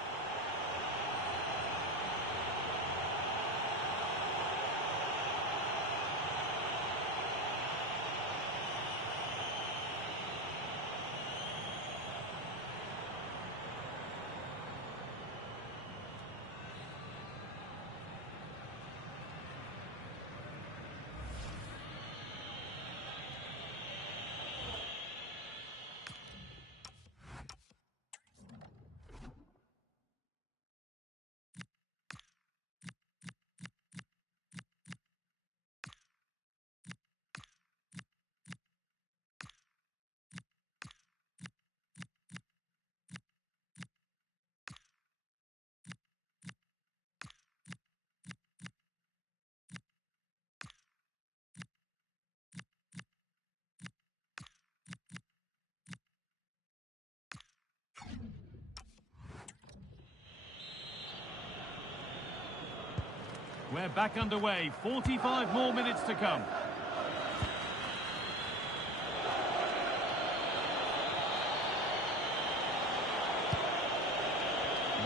We're back underway. 45 more minutes to come.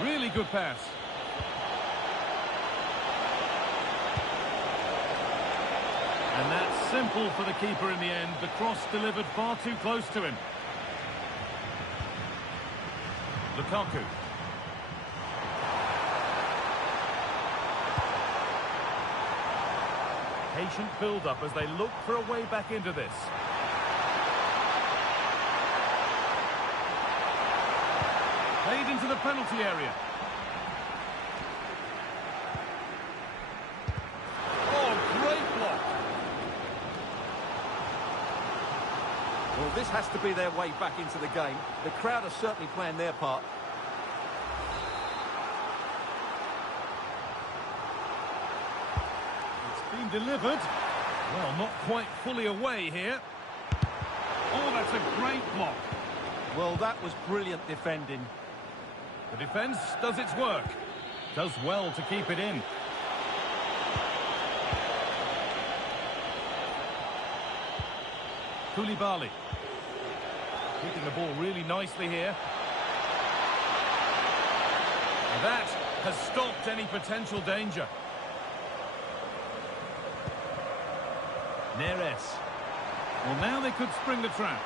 Really good pass. And that's simple for the keeper in the end. The cross delivered far too close to him. Lukaku. Patient build-up as they look for a way back into this. Played into the penalty area. Oh, great block. Well, this has to be their way back into the game. The crowd are certainly playing their part. Delivered. Well, not quite fully away here. Oh, that's a great block. Well, that was brilliant defending. The defence does its work. Does well to keep it in. Koulibaly. Keeping the ball really nicely here. That has stopped any potential danger. Neres. Well, now they could spring the trap.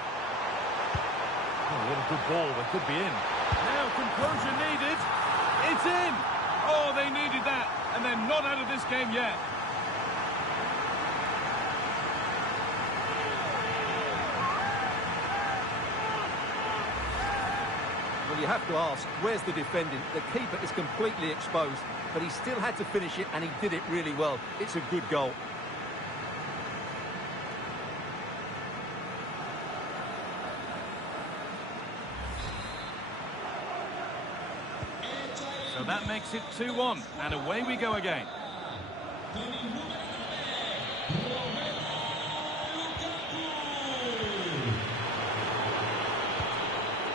Oh, what a good ball. They could be in. Now composure needed. It's in. Oh, they needed that, and they're not out of this game yet. Well, you have to ask, where's the defending? The keeper is completely exposed, but he still had to finish it, and he did it really well. It's a good goal. So that makes it 2-1, and away we go again.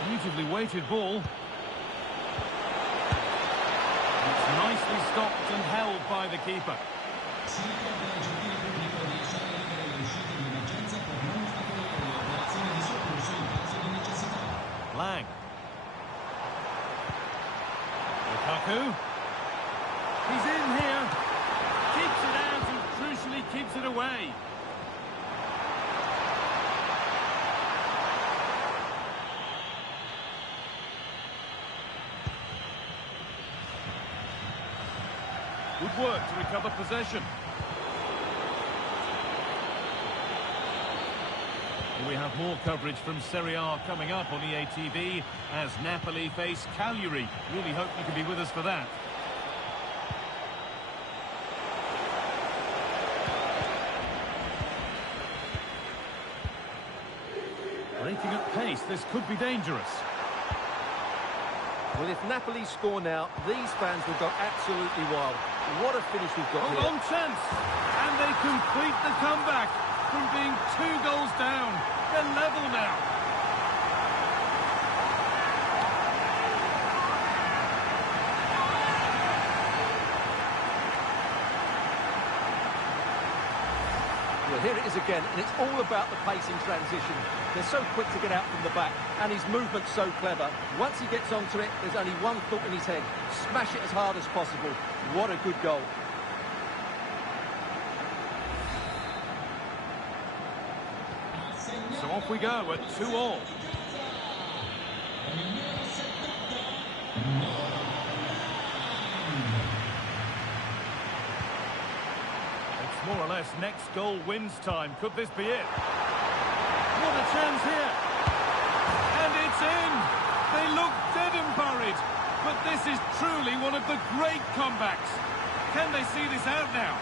Beautifully weighted ball. It's nicely stopped and held by the keeper. Lang. Lukaku. He's in here. Keeps it out and crucially keeps it away. Good work to recover possession. We have more coverage from Serie A coming up on EA TV as Napoli face Cagliari. Really hope you can be with us for that. Breaking at pace, this could be dangerous. Well, if Napoli score now, these fans will go absolutely wild. What a finish we've got here. Hold on, chance. And they complete the comeback from being 2 goals down. They're level now. Well, here it is again, and it's all about the pace in transition. They're so quick to get out from the back, and his movement's so clever. Once he gets onto it, there's only one thought in his head. Smash it as hard as possible. What a good goal. So off we go at 2-2. It's more or less next goal wins time. Could this be it? What a chance here. And it's in. They look dead and buried. But this is truly one of the great comebacks. Can they see this out now?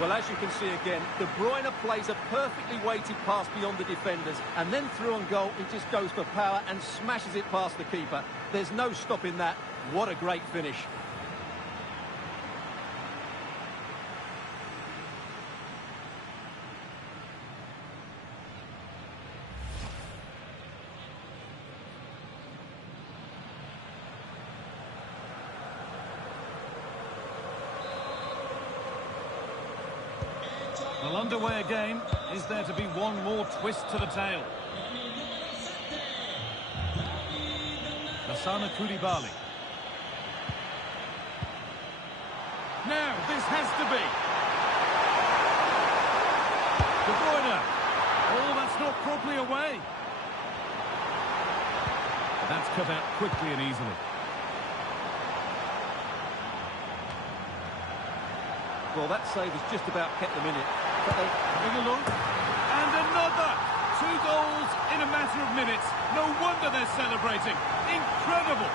Well, as you can see again, De Bruyne plays a perfectly weighted pass beyond the defenders, and then through on goal, he just goes for power and smashes it past the keeper. There's no stopping that. What a great finish. Well, underway again. Is there to be one more twist to the tale? Hassan Koulibaly. Now, this has to be. De Bruyne. Oh, that's not properly away. That's cut out quickly and easily. Well, that save has just about kept them in it. But they Bring a look. And another! 2 goals in a matter of minutes. No wonder they're celebrating. Incredible!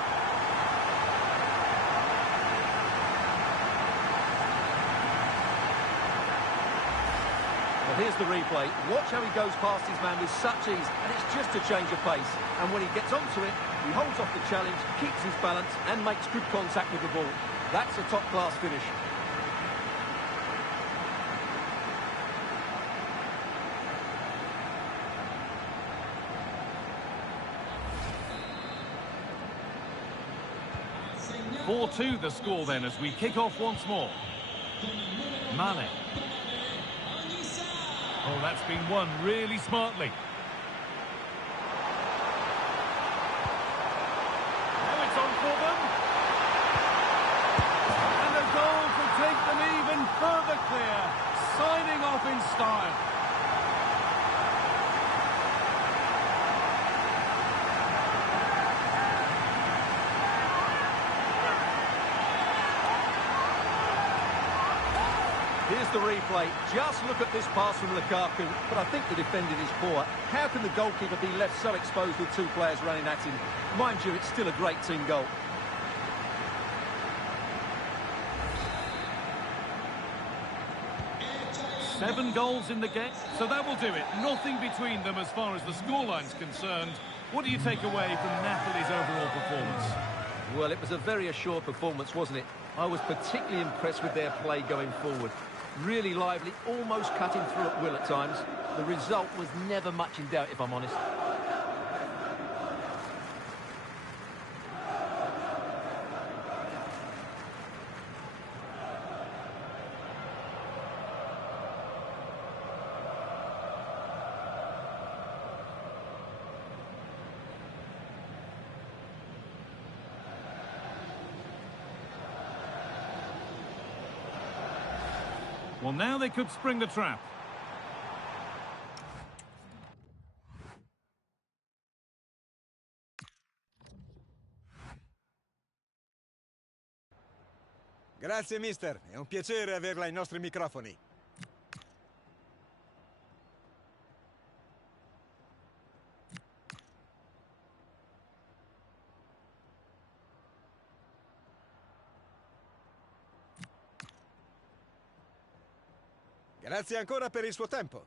Well, here's the replay. Watch how he goes past his man with such ease, and it's just a change of pace. And when he gets onto it, he holds off the challenge, keeps his balance, and makes good contact with the ball. That's a top-class finish. (4-2) the score then as we kick off once more. Mane. Oh, that's been won really smartly. Now it's on for them. And the goal to take them even further clear. Signing off in style. Here's the replay. Just look at this pass from Lukaku, but I think the defending is poor. How can the goalkeeper be left so exposed with two players running at him? Mind you, it's still a great team goal. Seven goals in the game, so that will do it. Nothing between them as far as the scoreline's concerned. What do you take away from Napoli's overall performance? Well, it was a very assured performance, wasn't it? I was particularly impressed with their play going forward. Really lively, almost cutting through at will at times. The result was never much in doubt, if I'm honest. Well, now they could spring the trap. Grazie, mister. È un piacere averla ai nostri microfoni. Grazie ancora per il suo tempo.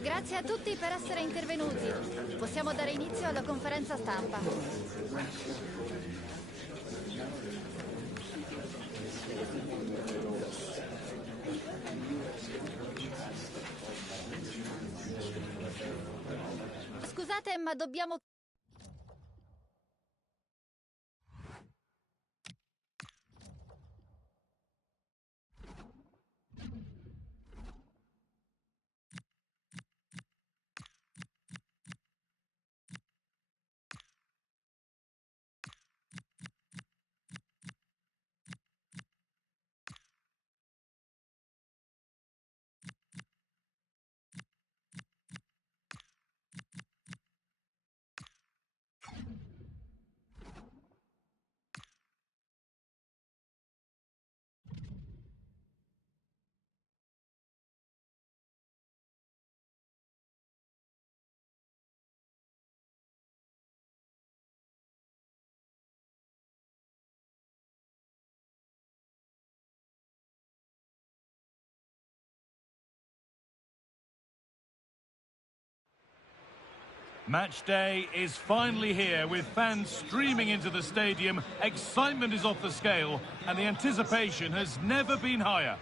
Grazie a tutti per essere intervenuti. Possiamo dare inizio alla conferenza stampa. Scusate, ma dobbiamo... Match day is finally here with fans streaming into the stadium. Excitement is off the scale and the anticipation has never been higher.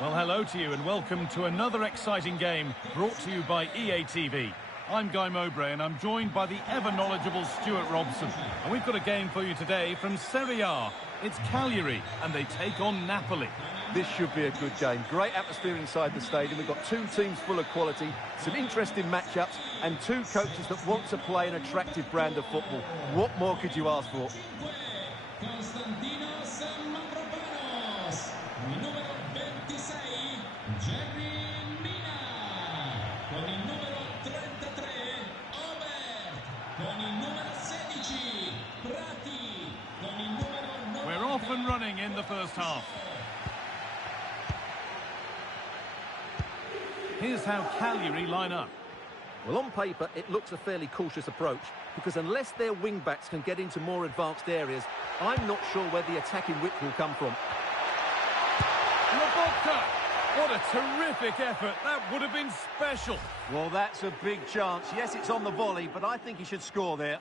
Well, hello to you and welcome to another exciting game brought to you by EA TV. I'm Guy Mowbray and I'm joined by the ever-knowledgeable Stuart Robson. And we've got a game for you today from Serie A. It's Cagliari and they take on Napoli. This should be a good game. Great atmosphere inside the stadium. We've got two teams full of quality, some interesting matchups, and two coaches that want to play an attractive brand of football. What more could you ask for? We're off and running in the first half. Here's how Cagliari line up. Well, on paper, it looks a fairly cautious approach, because unless their wing-backs can get into more advanced areas, I'm not sure where the attacking width will come from. Lobotka! What a terrific effort. That would have been special. Well, that's a big chance. Yes, it's on the volley, but I think he should score there.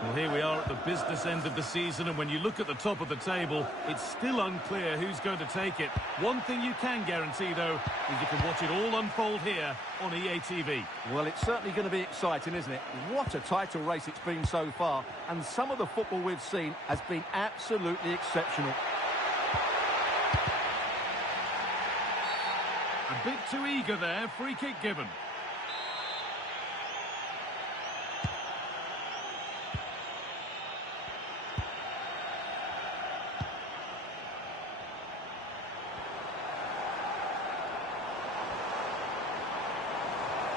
Well, here we are at the business end of the season, and when you look at the top of the table, it's still unclear who's going to take it. One thing you can guarantee, though, is you can watch it all unfold here on EA TV. Well, it's certainly going to be exciting, isn't it? What a title race it's been so far, and some of the football we've seen has been absolutely exceptional. A bit too eager there, free kick given.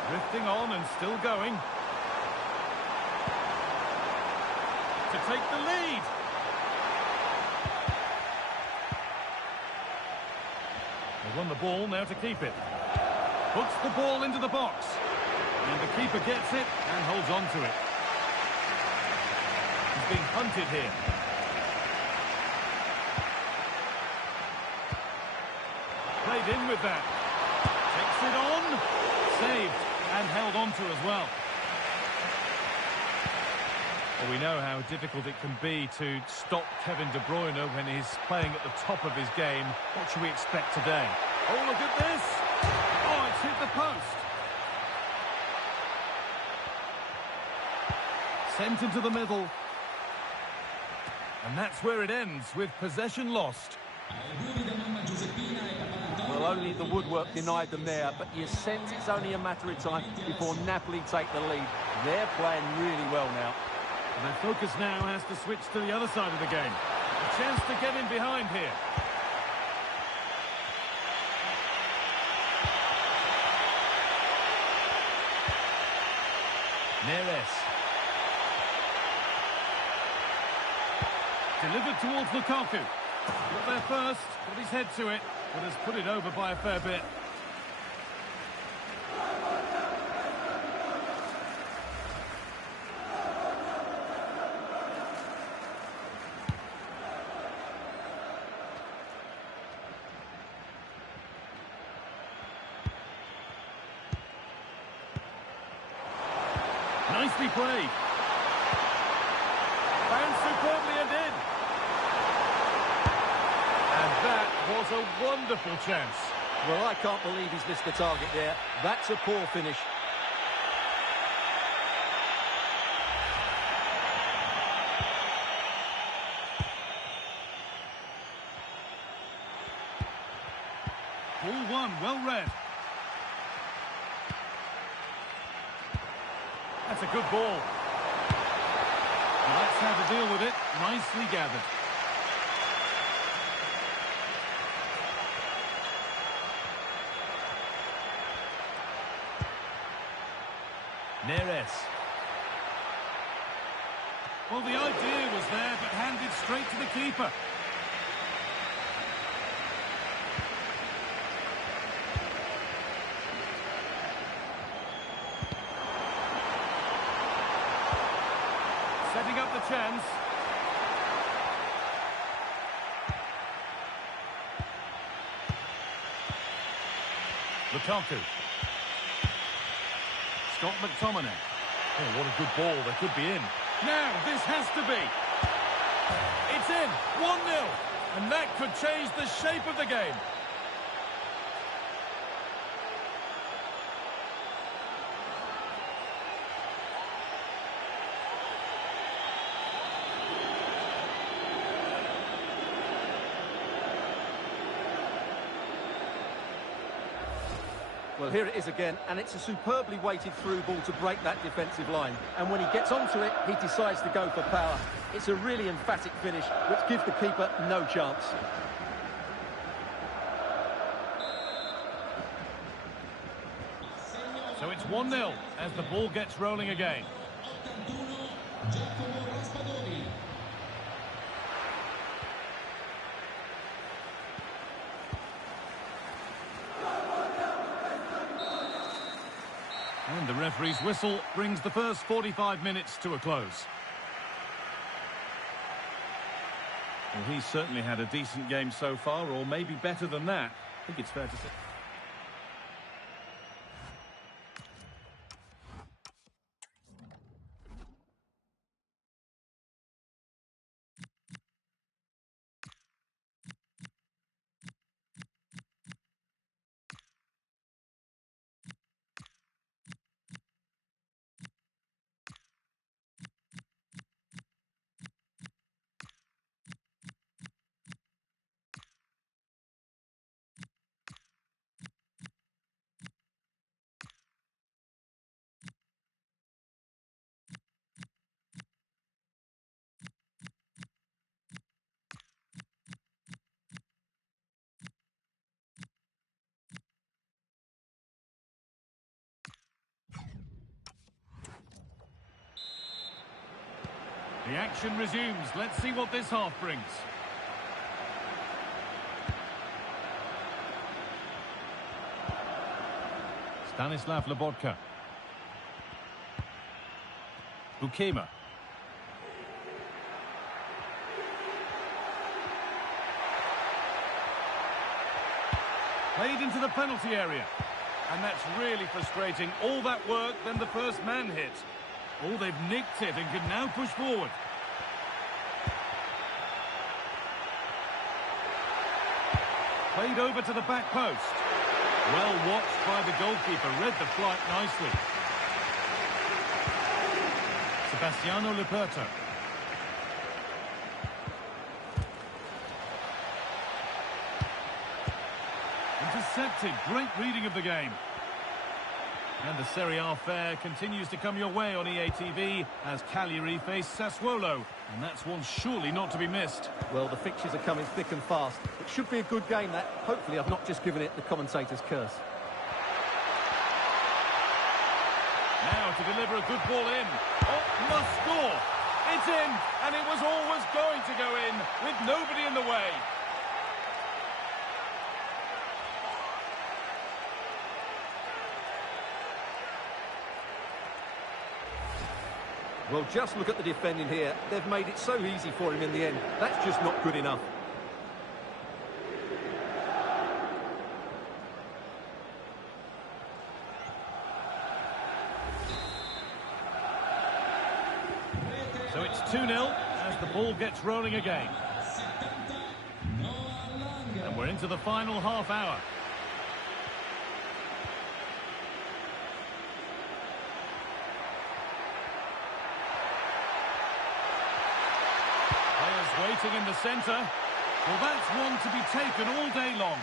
Drifting on and still going. To take the lead. They won the ball, now to keep it. Puts the ball into the box. And the keeper gets it and holds on to it. He's being hunted here. Played in with that. Takes it on. Saved. And held on to as well. Well, we know how difficult it can be to stop Kevin De Bruyne when he's playing at the top of his game. What should we expect today? Oh, look at this! Oh, it's hit the post. Sent into the middle. And that's where it ends, with possession lost. Well, only the woodwork denied them there, but you sense it's only a matter of time before Napoli take the lead. They're playing really well now. And their focus now has to switch to the other side of the game. A chance to get in behind here. Neres. Delivered towards Lukaku. Got there first, put his head to it, but has put it over by a fair bit. Nicely played. Found superbly and in. And that was a wonderful chance. Well, I can't believe he's missed the target there. That's a poor finish. Ball one, well read. That's a good ball. And that's how to deal with it. Nicely gathered. Neres. Well, the idea was there, but handed straight to the keeper. Setting up the chance. Lukaku. Scott McTominay. Oh, what a good ball. They could be in. Now, this has to be. It's in. 1-0. And that could change the shape of the game. Well, here it is again, and it's a superbly weighted through ball to break that defensive line. And when he gets onto it, he decides to go for power. It's a really emphatic finish, which gives the keeper no chance. So it's 1-0 as the ball gets rolling again. And the referee's whistle brings the first 45 minutes to a close. Well, he's certainly had a decent game so far, or maybe better than that. I think it's fair to say. The action resumes. Let's see what this half brings. Stanislav Lobotka. Bukema. Played into the penalty area. And that's really frustrating. All that work, then the first man hit. Oh, they've nicked it and can now push forward. Played over to the back post. Well watched by the goalkeeper, read the flight nicely. Sebastiano Luperto. Intercepted, great reading of the game. And the Serie A fare continues to come your way on EA TV as Cagliari face Sassuolo. And that's one surely not to be missed. Well, the fixtures are coming thick and fast. It should be a good game, that. Hopefully I've not just given it the commentator's curse. Now to deliver a good ball in. Oh, must score. It's in, and it was always going to go in with nobody in the way. Well, just look at the defending here. They've made it so easy for him in the end. That's just not good enough. So it's 2-0 as the ball gets rolling again. And we're into the final half hour. Waiting in the centre. Well, that's one to be taken all day long.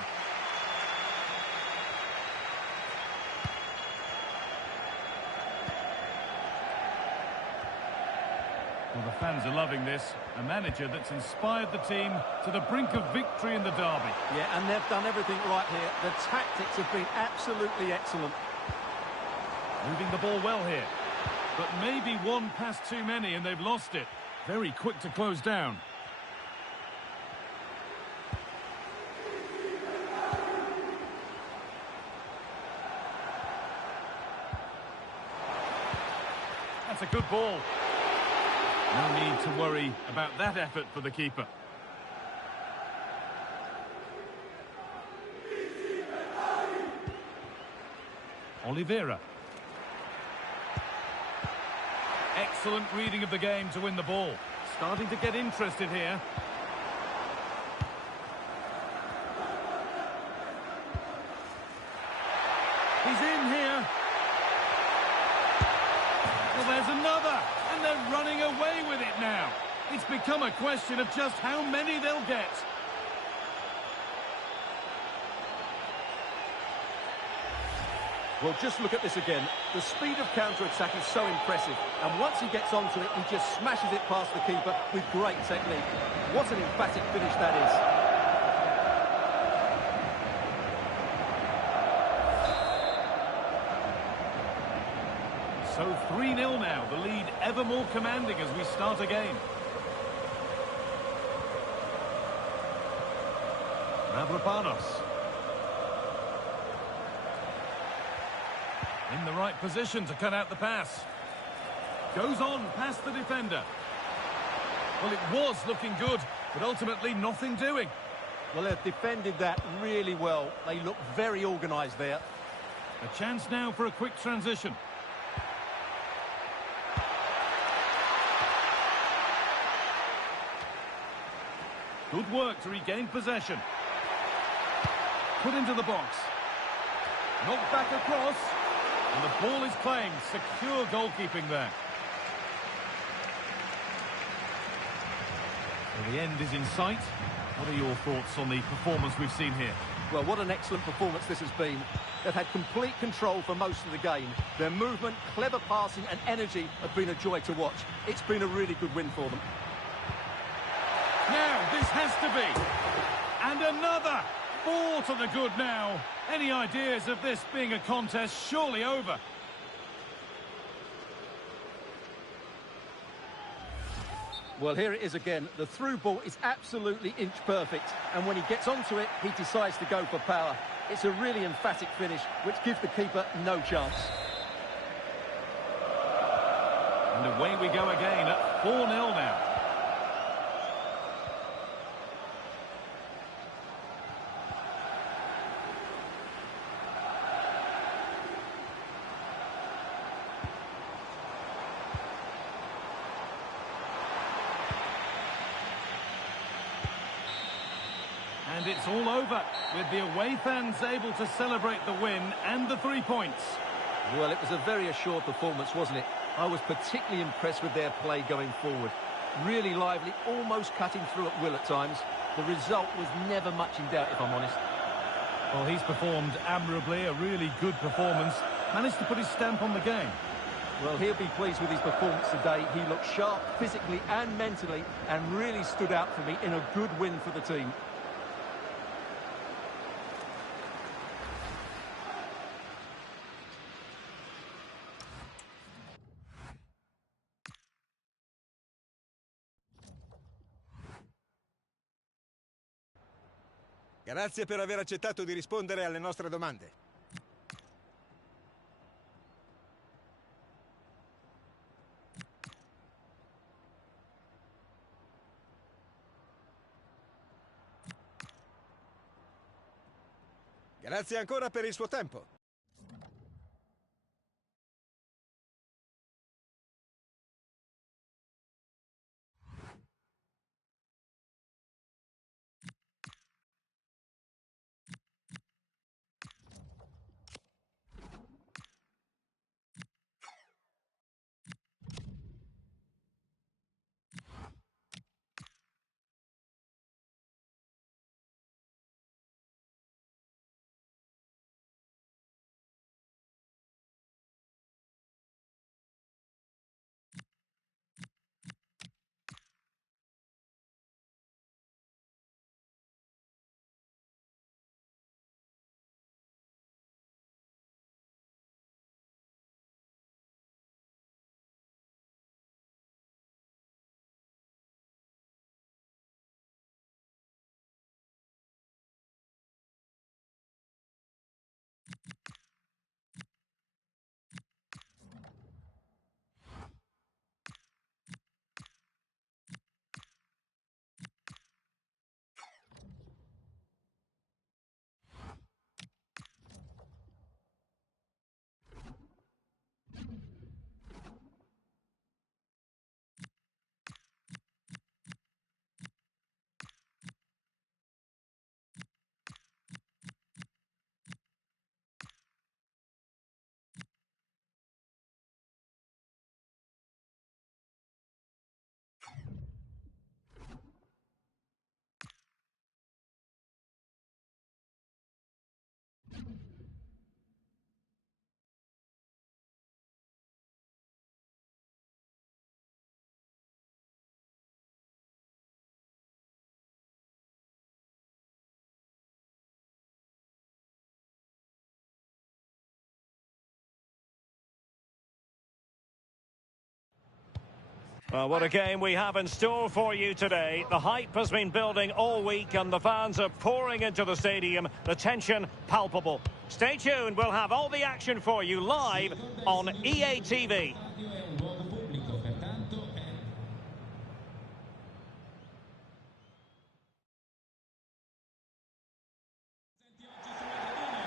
Well, the fans are loving this. A manager that's inspired the team to the brink of victory in the derby. Yeah, and they've done everything right here. The tactics have been absolutely excellent. Moving the ball well here. But maybe one pass too many and they've lost it. Very quick to close down. That's a good ball. No need to worry about that effort for the keeper. Oliveira. excellent reading of the game to win the ball. Starting to get interested here. He's in here. Well, there's another, and they're running away with it now. It's become a question of just how many they'll get. Well, just look at this again. The speed of counter-attack is so impressive. And once he gets onto it, he just smashes it past the keeper with great technique. What an emphatic finish that is. So 3-0 now, the lead ever more commanding as we start again. Mavropanos. In the right position to cut out the pass. Goes on past the defender. Well, it was looking good, but ultimately nothing doing. Well, they've defended that really well. They look very organised there. A chance now for a quick transition. Good work to regain possession. Put into the box. Knocked back across. And the ball is playing. Secure goalkeeping there. Well, the end is in sight. What are your thoughts on the performance we've seen here? Well, what an excellent performance this has been. They've had complete control for most of the game. Their movement, clever passing and energy have been a joy to watch. It's been a really good win for them. Now, this has to be. And another. 4 to the good now. Any ideas of this being a contest surely over? Well, here it is again. The through ball is absolutely inch perfect. And when he gets onto it, he decides to go for power. It's a really emphatic finish, which gives the keeper no chance. And away we go again at 4-0 now. And it's all over, with the away fans able to celebrate the win and the 3 points. Well, it was a very assured performance, wasn't it? I was particularly impressed with their play going forward. Really lively, almost cutting through at will at times. The result was never much in doubt, if I'm honest. Well, he's performed admirably, a really good performance. Managed to put his stamp on the game. Well, he'll be pleased with his performance today. He looked sharp physically and mentally and really stood out for me in a good win for the team. Grazie per aver accettato di rispondere alle nostre domande. Grazie ancora per il suo tempo. Well, what a game we have in store for you today. The hype has been building all week and the fans are pouring into the stadium. The tension palpable. Stay tuned, we'll have all the action for you live on EA TV.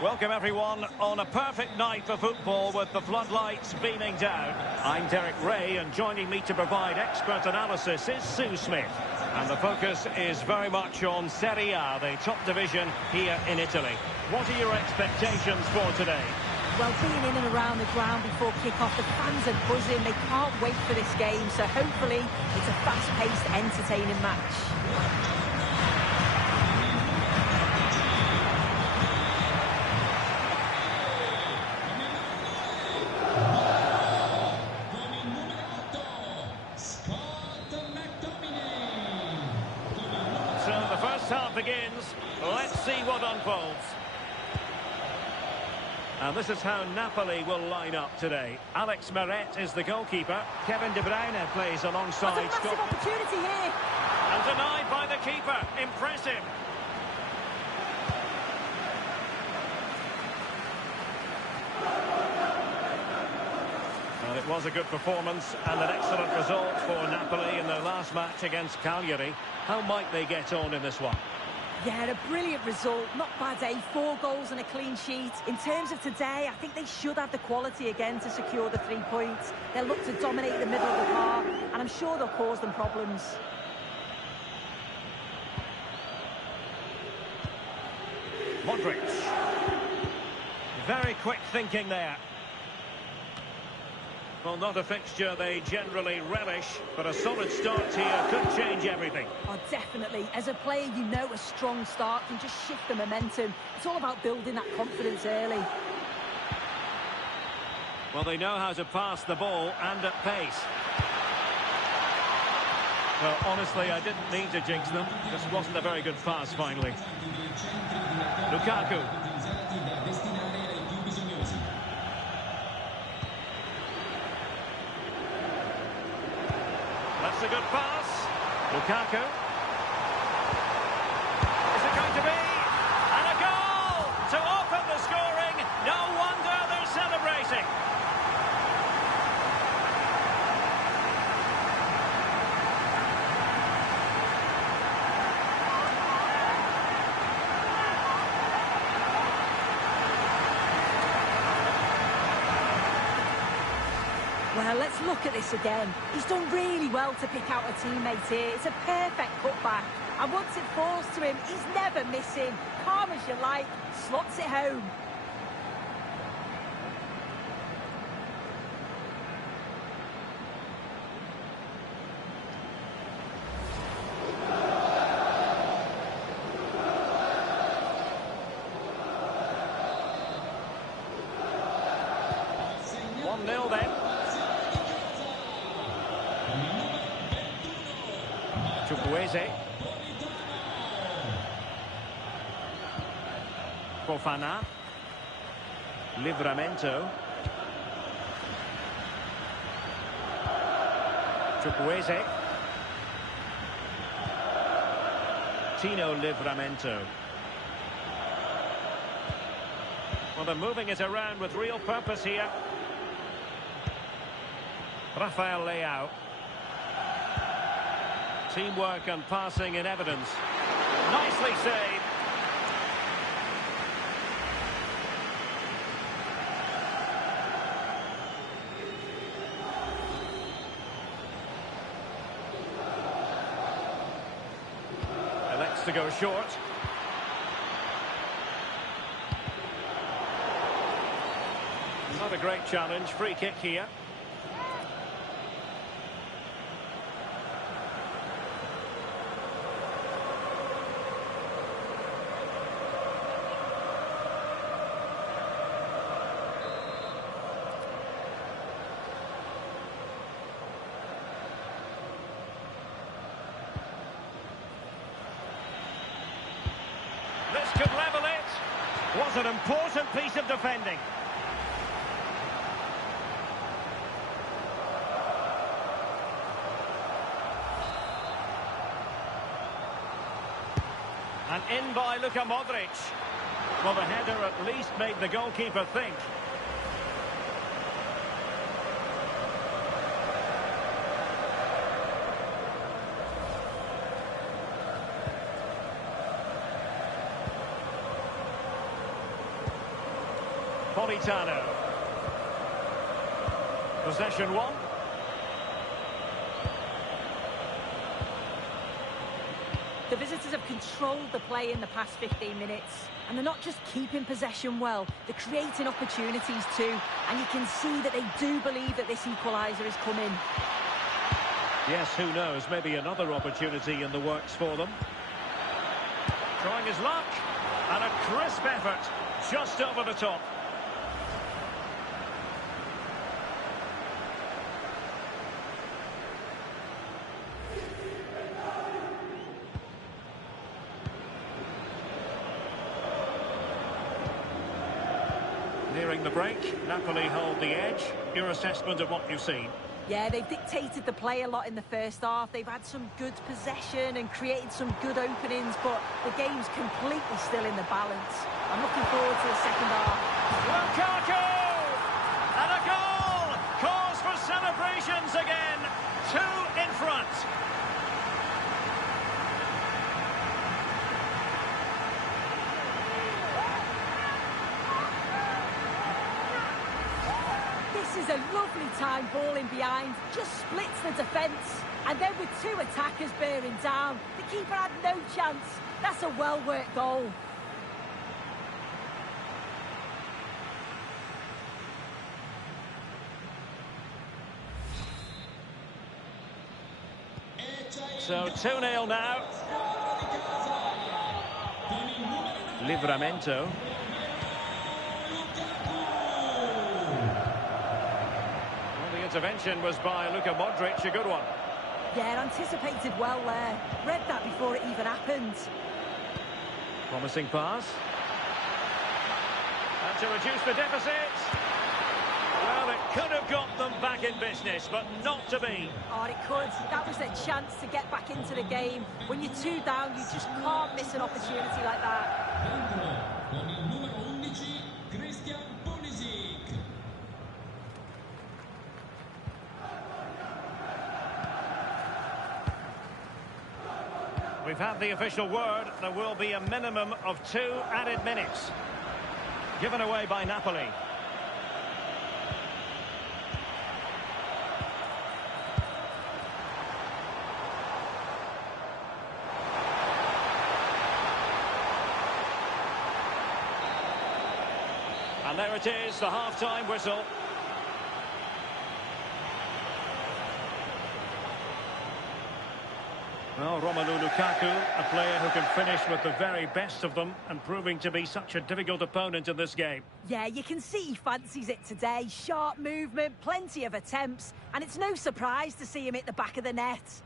Welcome everyone on a perfect night for football with the floodlights beaming down. I'm Derek Ray and joining me to provide expert analysis is Sue Smith. And the focus is very much on Serie A, the top division here in Italy. What are your expectations for today? Well, being in and around the ground before kick-off, the fans are buzzing. They can't wait for this game, so hopefully it's a fast-paced, entertaining match. Half begins. Let's see what unfolds. And this is how Napoli will line up today. Alex Meret is the goalkeeper. Kevin De Bruyne plays alongside. That's a massive opportunity here. And denied by the keeper. Impressive. Well, it was a good performance and an excellent result for Napoli in their last match against Cagliari. How might they get on in this one? Yeah, a brilliant result. Not bad, eh? 4 goals and a clean sheet. In terms of today, I think they should have the quality again to secure the 3 points. They'll look to dominate the middle of the park, and I'm sure they'll cause them problems. Modric. Very quick thinking there. Well, not a fixture they generally relish, but a solid start here could change everything. Oh, definitely. As a player, you know a strong start can just shift the momentum. It's all about building that confidence early. Well, they know how to pass the ball and at pace. Well, honestly, I didn't mean to jinx them. This wasn't a very good pass, finally. Lukaku. That's a good pass. Lukaku. Is it going to be? And a goal to open the scoring. No wonder they're celebrating. Well, let's look at this again. He's done really well to pick out a teammate here. It's a perfect cutback. And once it falls to him, he's never missing. Calm as you like, slots it home. Then. Chukwueze. Fofana. Livramento. Chukwueze. Tino Livramento. Well, they're moving it around with real purpose here. Rafael Leao. Teamwork and passing in evidence. Nicely saved. Elects to go short. Not a great challenge. Free kick here. Could level it. Was an important piece of defending. And in by Luka Modric. Well, the header at least made the goalkeeper think. Politano. Possession one. The visitors have controlled the play in the past 15 minutes. And they're not just keeping possession well, they're creating opportunities too. And you can see that they do believe that this equaliser is coming. Yes, who knows, maybe another opportunity in the works for them. Trying his luck. And a crisp effort, just over the top. Nearing the break, Napoli hold the edge. Your assessment of what you've seen? Yeah, they've dictated the play a lot in the first half. They've had some good possession and created some good openings, but the game's completely still in the balance. I'm looking forward to the second half. Lukaku! And a goal! Cause for celebrations again. 2 in front. This is a lovely time ball in behind, just splits the defence, and then with 2 attackers bearing down, the keeper had no chance. That's a well-worked goal. So 2-0 now. Livramento. Intervention was by Luka Modric, a good one. Yeah, anticipated well there. Read that before it even happened. Promising pass. And to reduce the deficit. Well, it could have got them back in business, but not to be. Oh, it could. That was their chance to get back into the game. When you're 2 down, you just can't miss an opportunity like that. We've had the official word. There will be a minimum of 2 added minutes. Given away by Napoli. And there it is, the half-time whistle. Well, Romelu Lukaku, a player who can finish with the very best of them and proving to be such a difficult opponent in this game. Yeah, you can see he fancies it today. Sharp movement, plenty of attempts, and it's no surprise to see him hit the back of the net.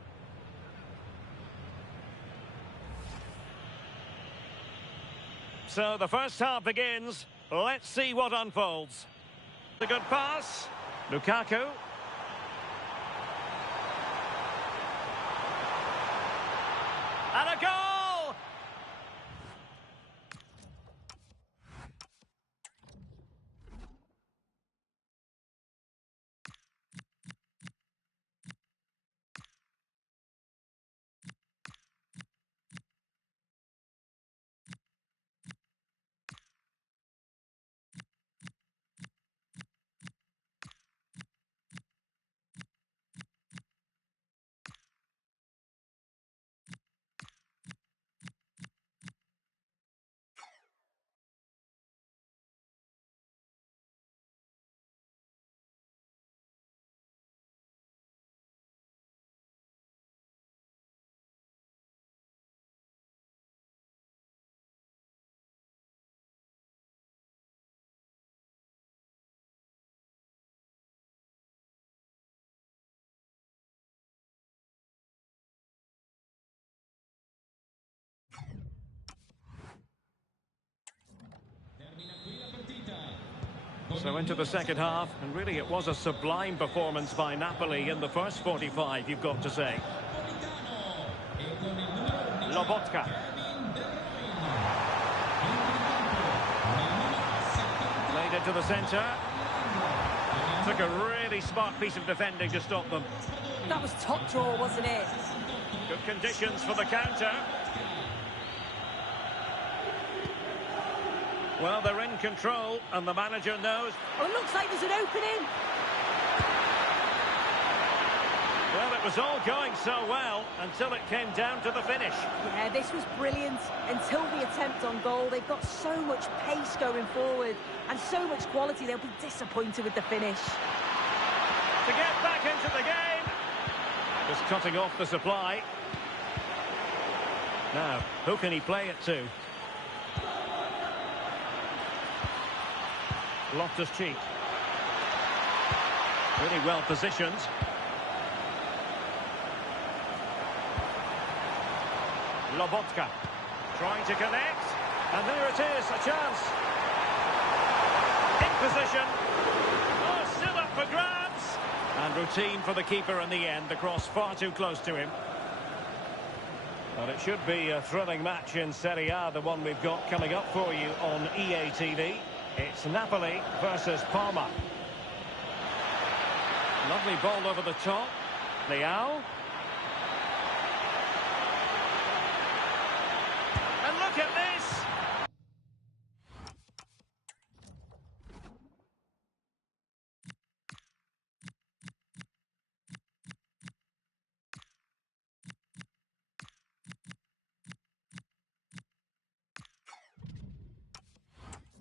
So the first half begins. Let's see what unfolds. A good pass. Lukaku. And a goal! So into the second half, and really it was a sublime performance by Napoli in the first 45, you've got to say. Lobotka. to the centre. Took a really smart piece of defending to stop them. That was top draw, wasn't it? Good conditions for the counter. Well, they're in control, and the manager knows. Oh, it looks like there's an opening. Well, it was all going so well until it came down to the finish. Yeah, this was brilliant. Until the attempt on goal, they've got so much pace going forward and so much quality, they'll be disappointed with the finish. To get back into the game. Just cutting off the supply. Now, who can he play it to? Loftus-Cheek. Really well positioned. Lobotka trying to connect, and there it is, a chance. In position. Oh, still up for grabs. And routine for the keeper in the end. The cross far too close to him. Well, it should be a thrilling match in Serie A, the one we've got coming up for you on EA TV. It's Napoli versus Parma. Lovely ball over the top. Leao. And look at this!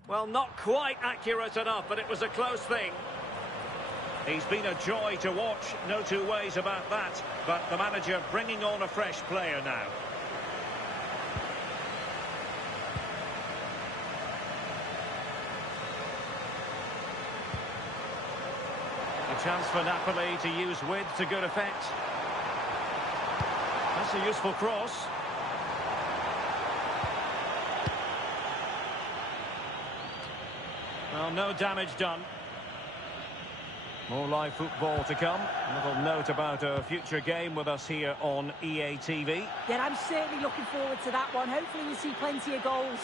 Well, not quite accurate enough, but it was a close thing. He's been a joy to watch, no two ways about that. But the manager bringing on a fresh player now. A chance for Napoli to use width to good effect. That's a useful cross. Well, no damage done. More live football to come. A little note about a future game with us here on EA TV. Yeah, I'm certainly looking forward to that one. Hopefully we'll see plenty of goals.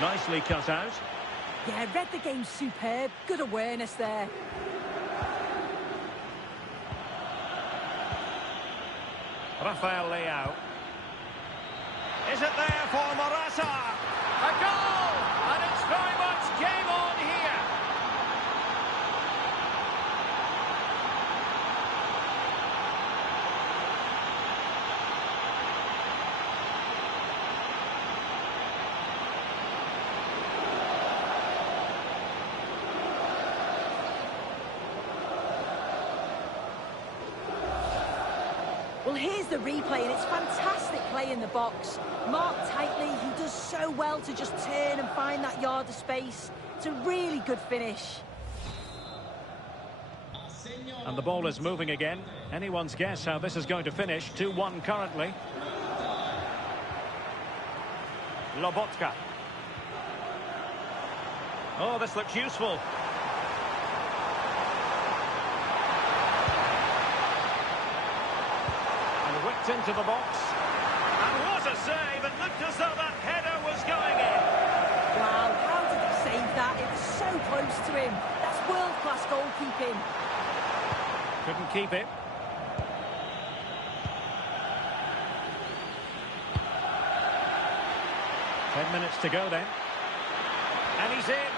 Nicely cut out. Yeah, read the game superb. Good awareness there. Rafael Leao. Is it there for Morata? A goal! And it's very much game on here. Well, here's the replay, and it's fantastic play in the box. Marked tightly, he does so well to just turn and find that yard of space. It's a really good finish. And the ball is moving again. Anyone's guess how this is going to finish. 2-1 currently. Lobotka. Oh, this looks useful. Whipped into the box. And what a save! It looked as though that header was going in. Wow, how did he save that? It was so close to him. That's world-class goalkeeping. Couldn't keep it. Ten minutes to go then. And he's in.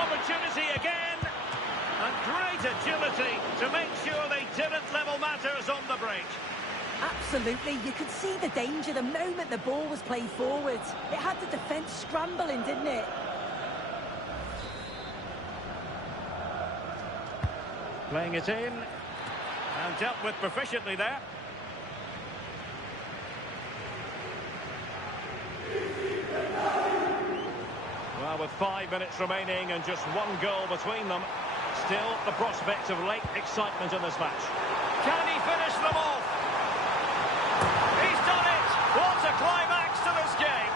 Opportunity again. And great agility to make sure they didn't level matters on the break. Absolutely. You could see the danger the moment the ball was played forward. It had the defence scrambling, didn't it? Playing it in. And dealt with proficiently there. Well, with 5 minutes remaining and just one goal between them, still the prospect of late excitement in this match. Can he finish them off? He's done it! What a climax to this game!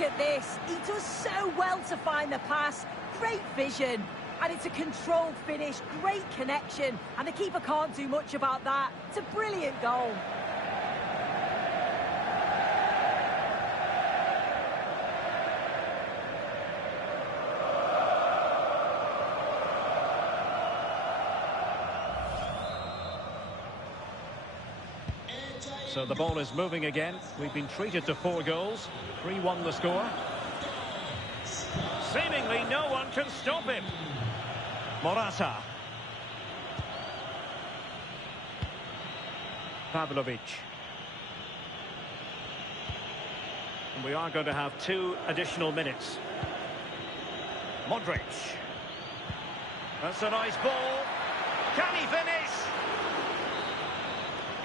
Look at this. He does so well to find the pass. Great vision. And it's a controlled finish, great connection. And the keeper can't do much about that. It's a brilliant goal. So the ball is moving again. We've been treated to 4 goals. 3-1 the score. Seemingly no one can stop him. Morata. Pavlovic. And we are going to have 2 additional minutes. Modric. That's a nice ball. Can he finish?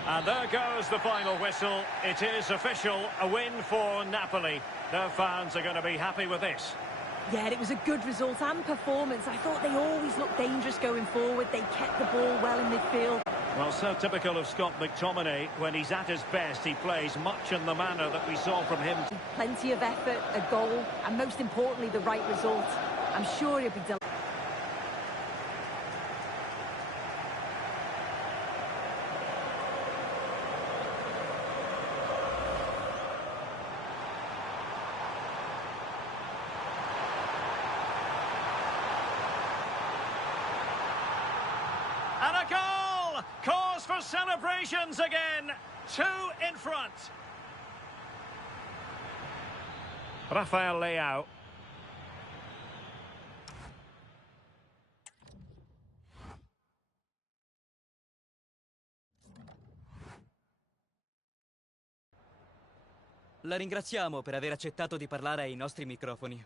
And there goes the final whistle. It is official, a win for Napoli. Their fans are going to be happy with this. Yeah, it was a good result and performance. I thought they always looked dangerous going forward. They kept the ball well in midfield. Well, so typical of Scott McTominay. When he's at his best, he plays much in the manner that we saw from him. Plenty of effort, a goal, and most importantly, the right result. I'm sure he'll be delighted. And a goal! Cause for celebrations again. 2 in front. Rafael Leao. La ringraziamo per aver accettato di parlare ai nostri microfoni.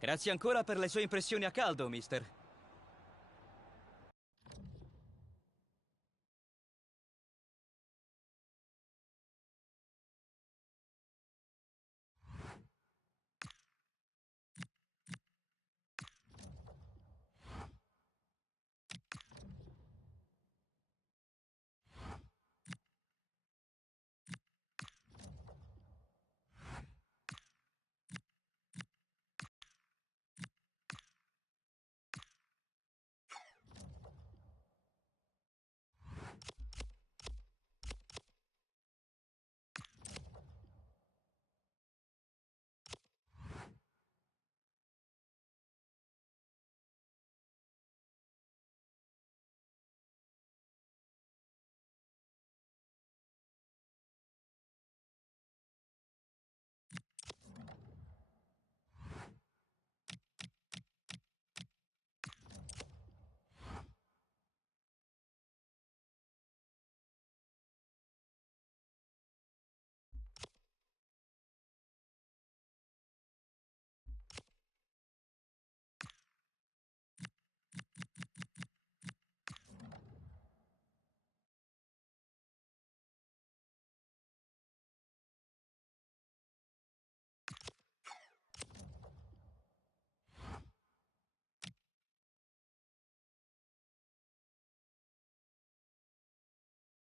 Grazie ancora per le sue impressioni a caldo, mister.